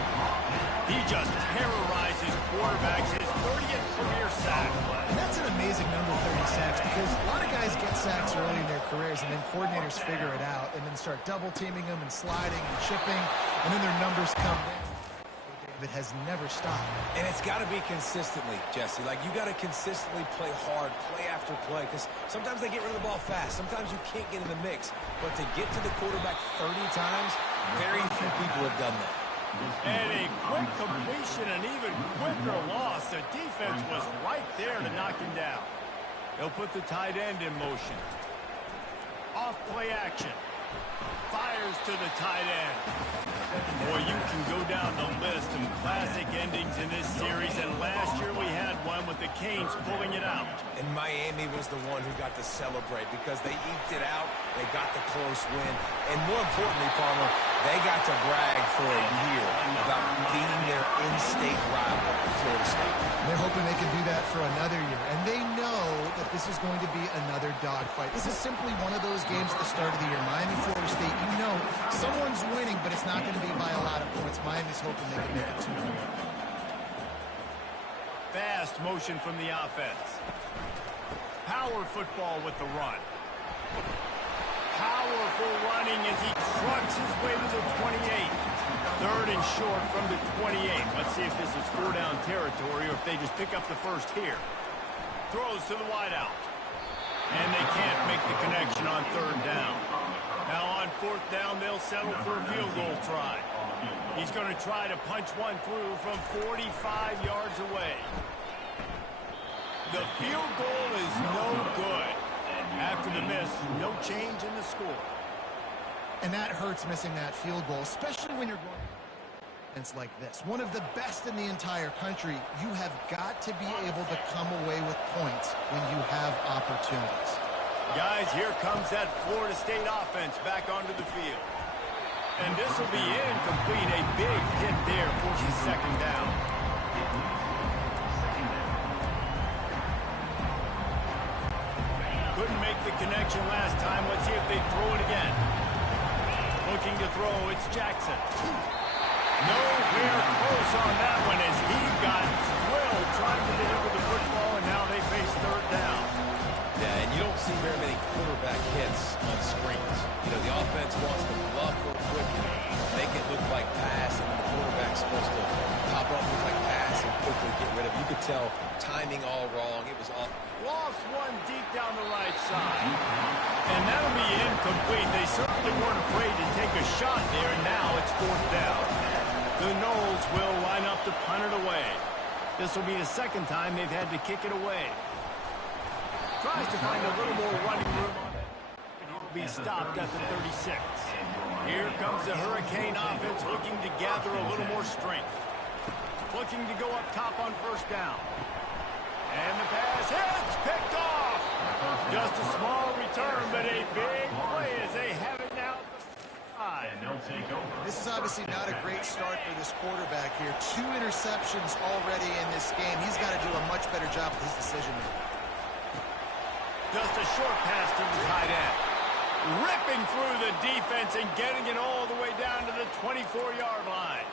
He just terrorizes quarterbacks, his 30th career sack. And that's an amazing number, 30 sacks, because a lot of guys get sacks early in their careers, and then coordinators figure it out and then start double-teaming them and sliding and chipping, and then their numbers come down. It has never stopped. And it's got to be consistently, Jesse. Like, you got to consistently play hard, play after play, because sometimes they get rid of the ball fast. Sometimes you can't get in the mix. But to get to the quarterback 30 times, very few people have done that. And a quick completion, an even quicker loss. The defense was right there to knock him down. They'll put the tight end in motion. Off play action. Fires to the tight end. Boy, you can go down the list of classic endings in this series, and last year we had one with the Canes pulling it out. And Miami was the one who got to celebrate because they eked it out, they got the close win, and more importantly, Palmer, they got to brag for a year about beating their in-state rival, Florida State. They're hoping they can do that for another year, and they know that this is going to be another dogfight. This is simply one of those games at the start of the year. Miami, Florida State, you know someone's winning, but it's not going to be by a lot of points. Miami's hoping they can make it 2-1. Fast motion from the offense. Power football with the run. Powerful running as he trucks his way to the 28. Third and short from the 28. Let's see if this is 4-down territory or if they just pick up the first here. Throws to the wideout. And they can't make the connection on third down. Now on fourth down, they'll settle for a field goal try. He's going to try to punch one through from 45 yards away. The field goal is no good. After the miss, no change in the score. And that hurts, missing that field goal, especially when you're going against like this. One of the best in the entire country. You have got to be able to come away with points when you have opportunities. Guys, here comes that Florida State offense back onto the field. And this will be incomplete. A big hit there for the second down. connection last time. Let's see if they throw it again. Looking to throw, it's Jackson. Nowhere close on that one as he got drilled trying to deliver the football, and now they face third down. Yeah, and you don't see very many quarterback hits on screens. You know, the offense wants to bluff real quick and make it look like pass, and the quarterback's supposed to pop up, look like pass, and quickly get rid of it. You could tell timing all wrong. It was off. Lost one deep down the right side. And that'll be incomplete. They certainly weren't afraid to take a shot there, and now it's fourth down. The Noles will line up to punt it away. This will be the second time they've had to kick it away. Tries to find a little more running room on it, and he'll be stopped at the 36. Here comes the Hurricane offense looking to gather a little more strength. Looking to go up top on first down. And the pass hits, picked off. Just a small return, but a big play as they have it now at the 5. This is obviously not a great start for this quarterback here. 2 interceptions already in this game. He's got to do a much better job with his decision-making. Just a short pass to the tight end. Ripping through the defense and getting it all the way down to the 24-yard line.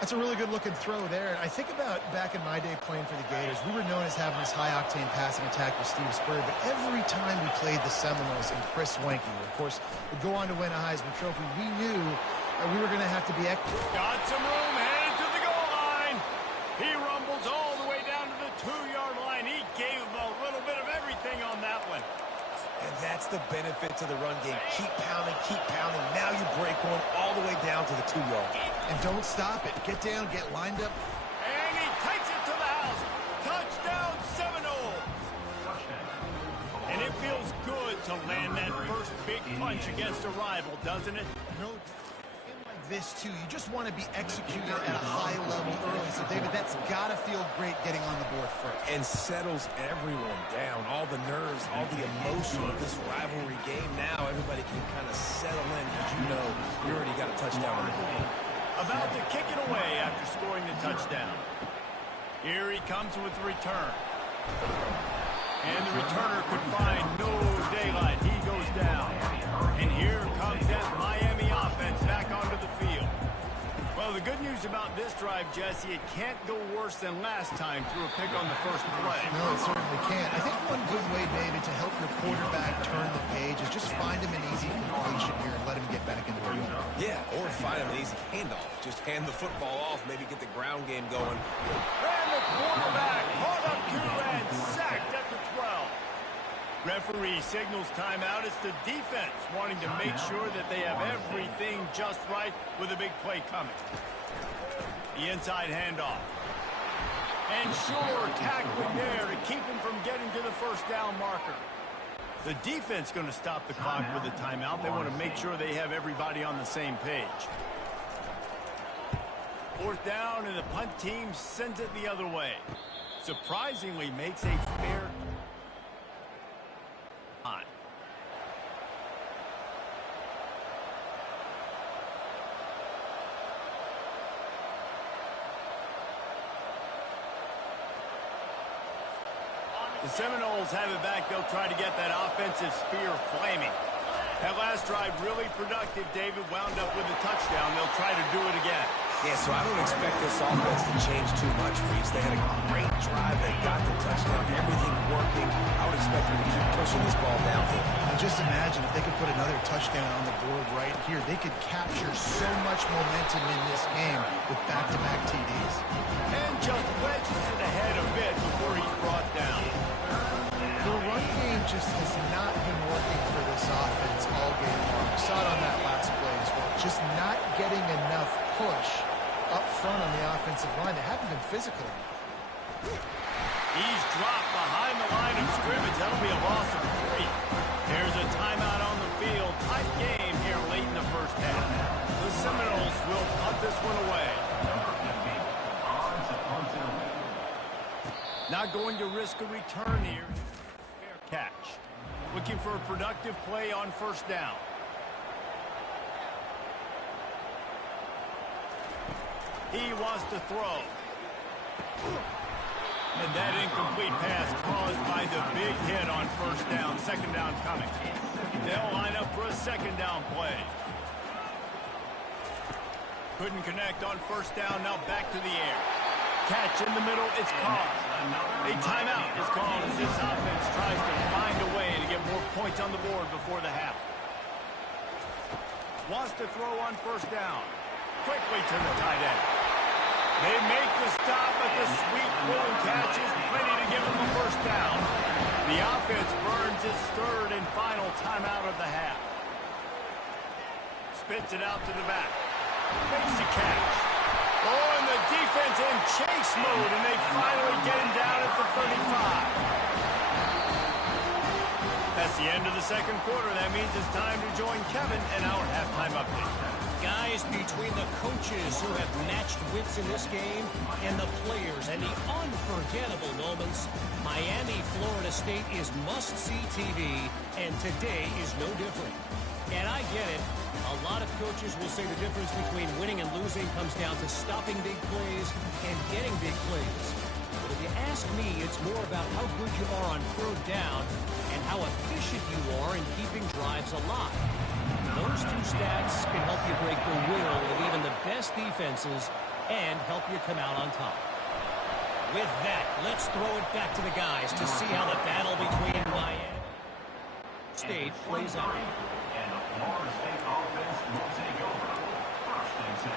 That's a really good-looking throw there. I think about back in my day playing for the Gators, we were known as having this high-octane passing attack with Steve Spurrier, but every time we played the Seminoles and Chris Wenke, of course, would go on to win a Heisman Trophy, we knew that we were going to have to be... Got some room, headed to the goal line. He rumbles all the way down to the 2-yard line. He gave him a little bit of everything on that one. And that's the benefit to the run game. Keep pounding, keep pounding. Now you break one all the way down to the 2-yard. And don't stop it. Get down, get lined up. And he takes it to the house. Touchdown, Seminoles. And it feels good to land that first big punch against a rival, doesn't it? No, like this, too. You just want to be executed at a high level early. So, David, that's got to feel great getting on the board first. And settles everyone down. All the nerves, all the emotion of this rivalry game. Now everybody can kind of settle in because you know you already got a touchdown on the board. About to kick it away after scoring the touchdown. Here he comes with the return. And the returner could find no daylight. He goes down. And here comes that Miami offense back onto the field. Well, the good news about this drive, Jesse, it can't go worse than last time through a pick on the first play. No, it certainly can't. I think one good way, David, to help your quarterback turn the page is just find him an easy completion here and let him get back into the game. Yeah, or find him an easy handoff. Just hand the football off, maybe get the ground game going. And the quarterback caught up to and sacked at the 12. Referee signals timeout. It's the defense wanting to make sure that they have everything just right with a big play coming. The inside handoff. And sure, tackling there to keep him from getting to the first down marker. The defense going to stop the clock with a timeout. They want to make sure they have everybody on the same page. Fourth down, and the punt team sends it the other way. Surprisingly makes a fair punt. The Seminoles have it back. They'll try to get that offensive spear flaming. That last drive really productive. David wound up with a touchdown. They'll try to do it again. Yeah, so I don't expect this offense to change too much, Reese. They had a great drive. They got the touchdown. Everything working. I would expect them to keep pushing this ball downhill. And just imagine if they could put another touchdown on the board right here. They could capture so much momentum in this game with back-to-back TDs. And just wedges it ahead a bit before he's brought down. The run game just has not been working for this offense all game long. We saw it on that last play as well. Just not getting enough push up front on the offensive line. They haven't been physical. He's dropped behind the line of scrimmage. That'll be a loss of 3. There's a timeout on the field. Tight game here late in the first half. The Seminoles will punt this one away. Not going to risk a return here. Fair catch. Looking for a productive play on first down. He wants to throw. And that incomplete pass caused by the big hit on first down. Second down coming. They'll line up for a second down play. Couldn't connect on first down. Now back to the air. Catch in the middle. It's caught. A timeout is called as this offense tries to find a way to get more points on the board before the half. Wants to throw on first down. Quickly to the tight end. They make the stop, but the sweet pulling catch is plenty to give them a first down. The offense burns its third and final timeout of the half. Spits it out to the back. Makes the catch. Oh, and the defense in chase mode, and they finally get him down at the 35. That's the end of the second quarter. That means it's time to join Kevin in our halftime update. Guys, between the coaches who have matched wits in this game and the players and the unforgettable moments, Miami, Florida State is must-see TV, and today is no different. And I get it. A lot of coaches will say the difference between winning and losing comes down to stopping big plays and getting big plays. But if you ask me, it's more about how good you are on third down and how efficient you are in keeping drives alive. Those two stats can help you break the will of even the best defenses and help you come out on top. With that, let's throw it back to the guys to see how the battle between Miami State plays out. And the Florida State offense will take over. First and 10.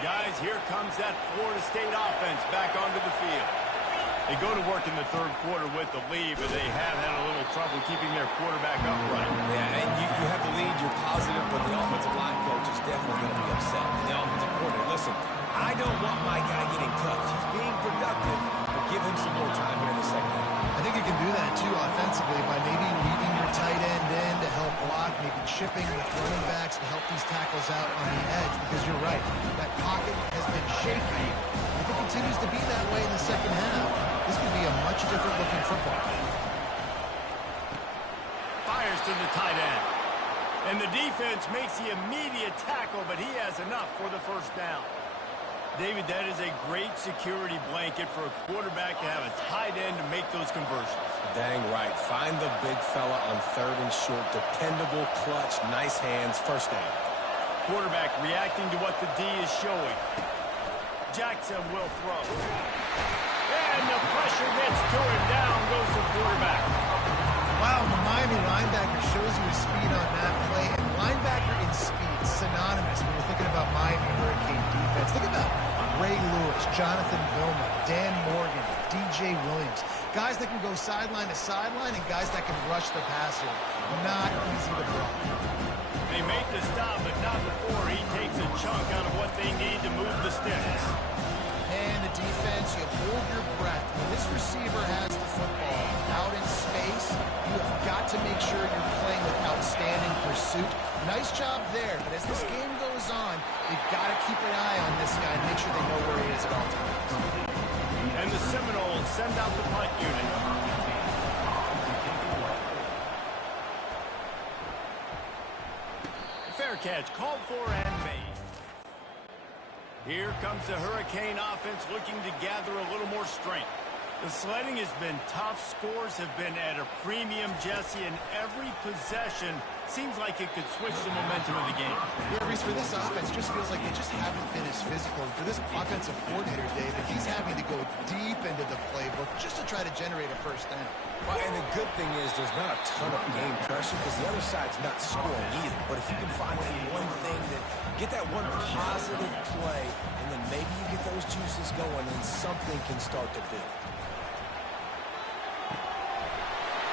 Guys, here comes that Florida State offense back onto the field. They go to work in the third quarter with the lead, but they have had a little trouble keeping their quarterback upright. Yeah, and you have the lead, you're positive, but the offensive line coach is definitely going to be upset. And the offensive coordinator, listen, I don't want my guy getting touched. He's being productive, but give him some more time here in the second half. I think you can do that, too, offensively, by maybe leaving your tight end in to help block, maybe chipping with running backs to help these tackles out on the edge, because you're right, that pocket has been shaky. If it continues to be that way in the second half, this could be a much different looking football. Fires to the tight end. And the defense makes the immediate tackle, but he has enough for the first down. David, that is a great security blanket for a quarterback to have a tight end to make those conversions. Dang right. Find the big fella on third and short. Dependable, clutch, nice hands, first down. Quarterback reacting to what the D is showing. Jackson will throw. And the pressure gets to him. Down goes the quarterback. Wow, the Miami linebacker shows you his speed on that play. And linebacker in speed, synonymous when you're thinking about Miami Hurricane defense. Think about Ray Lewis, Jonathan Vilma, Dan Morgan, DJ Williams. Guys that can go sideline to sideline and guys that can rush the passer. Not easy to block. They make the stop, but not before he takes a chunk out of what they need to move the sticks. And the defense, you hold your breath. When this receiver has the football out in space, you have got to make sure you're playing with outstanding pursuit. Nice job there, but as this game goes on, you've got to keep an eye on this guy and make sure they know where he is at all times. And the Seminoles send out the punt unit. Fair catch called for and made. Here comes the Hurricane offense looking to gather a little more strength. The sledding has been tough. Scores have been at a premium, Jesse, and every possession seems like it could switch the momentum of the game. Yeah, Reese, for this offense, just feels like they just haven't been as physical. For this offensive coordinator, David, he's having to go deep into the playbook just to try to generate a first down. Well, and the good thing is there's not a ton of game pressure because the other side's not scoring either. But if you can find that one thing, that get that one positive play, and then maybe you get those juices going, and something can start to build.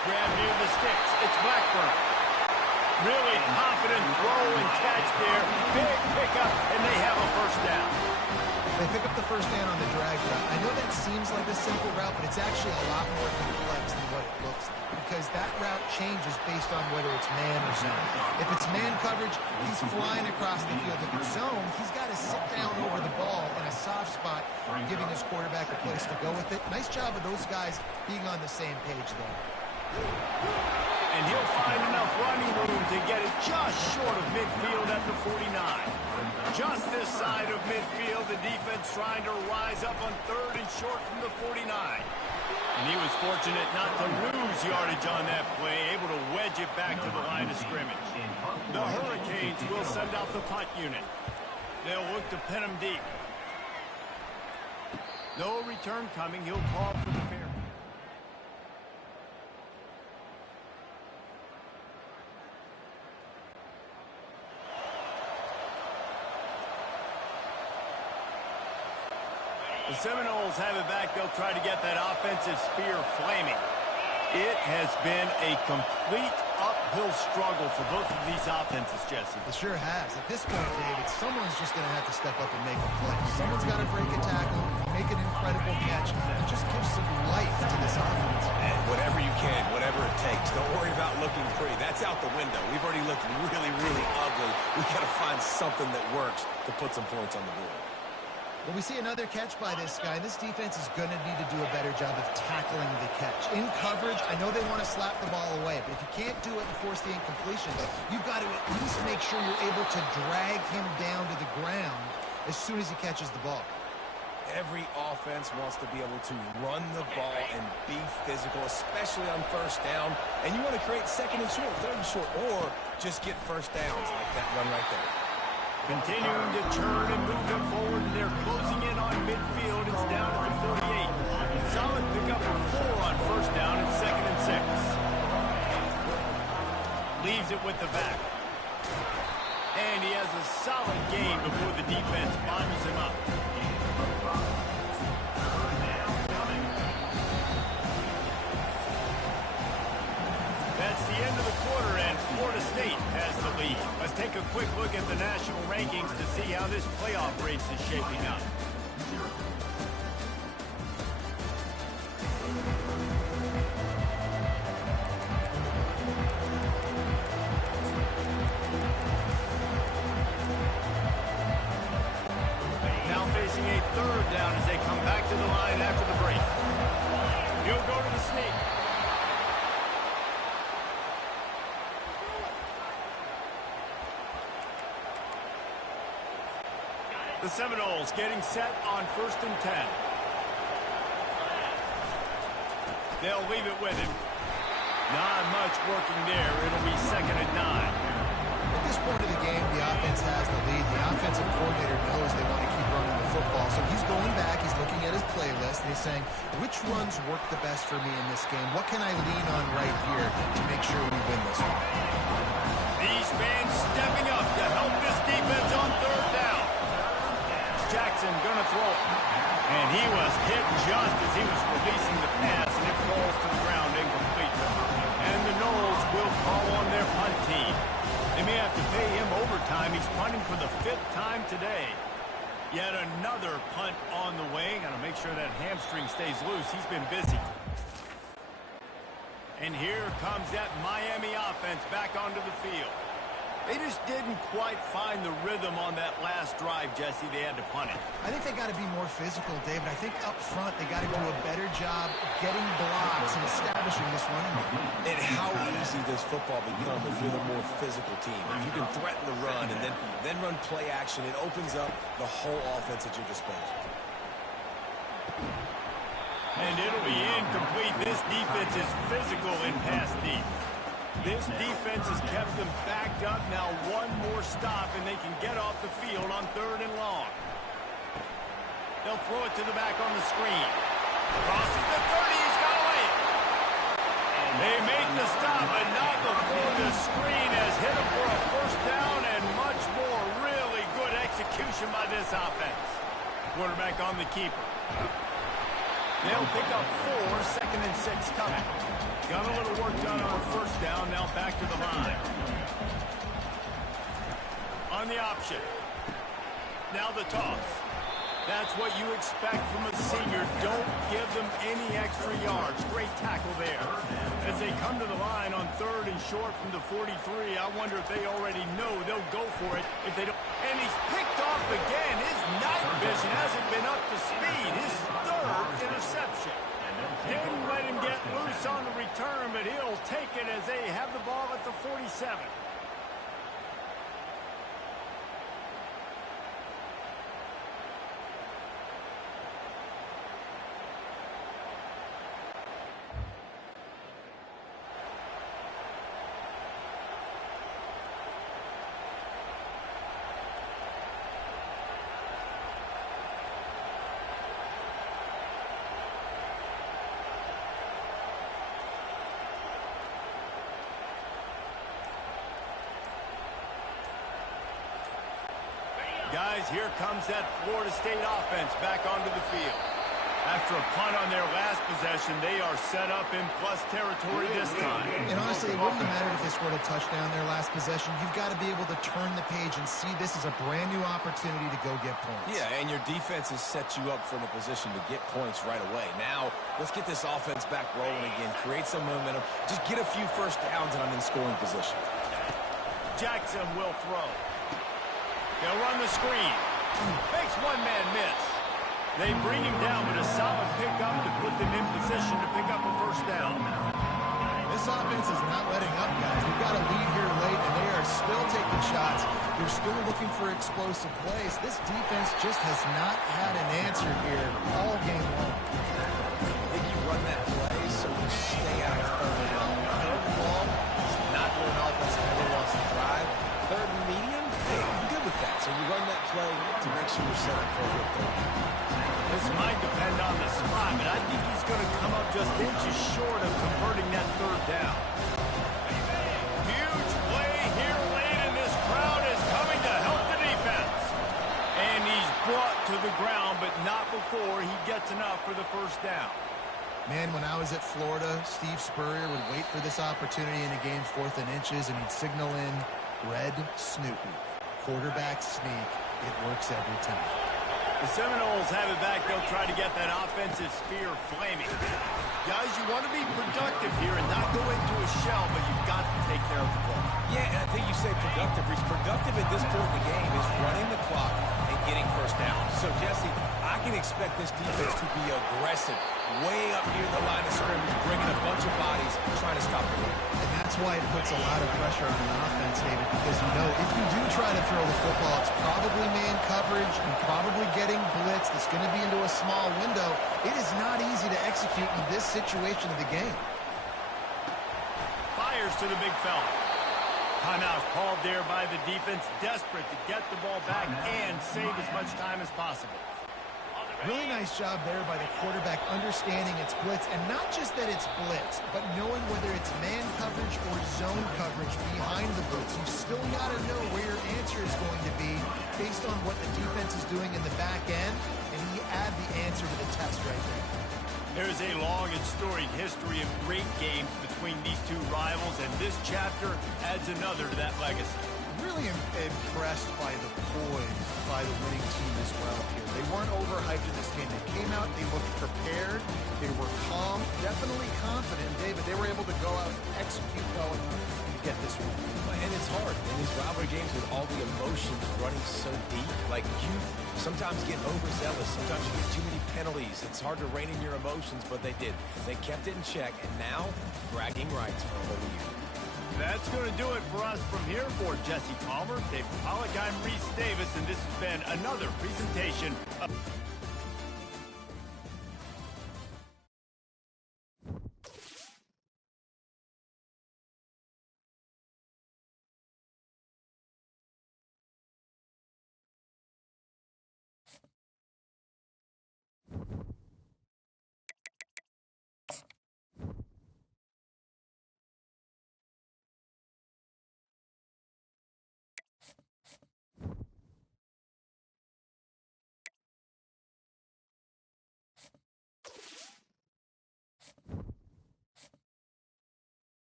Grab near the sticks. It's Blackburn. Really confident throw and catch there. Big pickup, and they have a first down. They pick up the first down on the drag route. I know that seems like a simple route, but it's actually a lot more complex than what it looks like, because that route changes based on whether it's man or zone. If it's man coverage, he's flying across the field. If it's zone, he's got to sit down over the ball in a soft spot, giving his quarterback a place to go with it. Nice job of those guys being on the same page there. And he'll find enough running room to get it just short of midfield at the 49. Just this side of midfield, the defense trying to rise up on 3rd and short from the 49. And he was fortunate not to lose yardage on that play, able to wedge it back to the line of scrimmage. The Hurricanes will send out the punt unit. They'll look to pin him deep. No return coming. He'll call for the fair. The Seminoles have it back. They'll try to get that offensive spear flaming. It has been a complete uphill struggle for both of these offenses, Jesse. It sure has. At this point, David, someone's just going to have to step up and make a play. Someone's got to break a tackle, make an incredible catch, and just give some life to this offense. And whatever you can, whatever it takes. Don't worry about looking pretty. That's out the window. We've already looked really, really ugly. We've got to find something that works to put some points on the board. Well, we see another catch by this guy. This defense is going to need to do a better job of tackling the catch. In coverage, I know they want to slap the ball away, but if you can't do it and force the incompletion, you've got to at least make sure you're able to drag him down to the ground as soon as he catches the ball. Every offense wants to be able to run the ball and be physical, especially on 1st down. And you want to create 2nd and short, 3rd and short, or just get 1st downs like that run right there. Continuing to turn and move it forward, and they're closing in on midfield. It's down to the 48. Solid pickup of 4 on 1st down and 2nd and 6. Leaves it with the back. And he has a solid gain before the defense bottoms him up. That's the end of the quarter, and Florida State has the lead. Let's take a quick look at the national rankings to see how this playoff race is shaping up. Now facing a 3rd down as they come back to the line after the break. He'll go to the sneak. The Seminoles getting set on 1st and 10. They'll leave it with him. Not much working there. It'll be 2nd and 9. At this point of the game, the offense has the lead. The offensive coordinator knows they want to keep running the football. So he's going back. He's looking at his playlist, and he's saying, which runs work the best for me in this game? What can I lean on right here to make sure we win this one? These fans stepping up to help this defense on 3rd down. Jackson gonna throw it. And he was hit just as he was releasing the pass, and it falls to the ground incomplete. And the Noles will call on their punt team. They may have to pay him overtime. He's punting for the 5th time today. Yet another punt on the way. Gotta make sure that hamstring stays loose. He's been busy. And here comes that Miami offense back onto the field. They just didn't quite find the rhythm on that last drive, Jesse. They had to punt it. I think they got to be more physical, David. I think up front they got to do a better job getting blocks and establishing this running game. And how easy does football become if you're the more physical team? If you can threaten the run and then run play action, it opens up the whole offense at your disposal. And it'll be incomplete. This defense is physical in pass deep. This defense has kept them backed up. Now one more stop, and they can get off the field on 3rd and long. They'll throw it to the back on the screen. Crosses the 30. He's got away. They make the stop, but not before the screen has hit him for a 1st down, and much more. Really good execution by this offense. Quarterback on the keeper. They'll pick up 4, 2nd and 6 coming. Got a little work done on 1st down, now back to the line. On the option. Now the toss. That's what you expect from a senior. Don't give them any extra yards. Great tackle there. As they come to the line on 3rd and short from the 43, I wonder if they already know they'll go for it if they don't. And he's picked off again. His night vision hasn't been up to speed. His 3rd interception. Didn't let him get loose on the return, but he'll here comes that Florida State offense back onto the field. After a punt on their last possession, they are set up in plus territory this time. And honestly, it wouldn't have mattered if they scored a touchdown their last possession. You've got to be able to turn the page and see this is a brand new opportunity to go get points. Yeah, and your defense has set you up for the position to get points right away. Now, let's get this offense back rolling again, create some momentum, just get a few first downs, and I'm in scoring position. Jackson will throw. They'll run the screen. Makes one man miss. They bring him down with a solid pickup to put them in position to pick up a first down. This offense is not letting up, guys. They've got a lead here late, and they are still taking shots. They're still looking for explosive plays. This defense just has not had an answer here all game long. I think you run that play so you stay out of third and long. Third and long is not where an offense ever wants to drive. Third and medium, hey, I'm good with that. So you run that play to make sure you're set up for a good third. This might depend on the spot, but I think he's going to come up just inches short of converting that third down. Huge play here late, and this crowd is coming to help the defense. And he's brought to the ground, but not before he gets enough for the first down. Man, when I was at Florida, Steve Spurrier would wait for this opportunity in a game 4th and inches, and he'd signal in red Snoopy. Quarterback sneak. It works every time. The Seminoles have it back. They'll try to get that offensive spear flaming. Guys, you want to be productive here and not go into a shell, but you've got to take care of the ball. Yeah, and I think you say productive. He's productive at this point in the game is running the clock and getting first down. So, Jesse, I can expect this defense to be aggressive, way up near the line of scrimmage, bringing a bunch of bodies, trying to stop the run. And that's why it puts a lot of pressure on the offense, David, because you know if you do try to throw the football, it's probably man coverage and probably getting blitz that's going to be into a small window. It is not easy to execute in this situation of the game. Fires to the big fella. Timeout called there by the defense, desperate to get the ball back and save as much time as possible. Really nice job there by the quarterback understanding it's blitz, and not just that it's blitz, but knowing whether it's man coverage or zone coverage behind the blitz. You've still got to know where your answer is going to be based on what the defense is doing in the back end, and he add the answer to the test right there. There's a long and storied history of great games between these two rivals, and this chapter adds another to that legacy. Really impressed by the poise by the winning team as well here. They weren't overhyped in this game. They came out, they looked prepared, they were calm, definitely confident. David, they were able to go out and execute well enough to get this win. And it's hard in these rivalry games with all the emotions running so deep. Like, you sometimes get overzealous. Sometimes you get too many penalties. It's hard to rein in your emotions, but they did. They kept it in check, and now bragging rights for a whole year. That's going to do it for us from here. For Jesse Palmer, David Pollack, I'm Reese Davis, and this has been another presentation of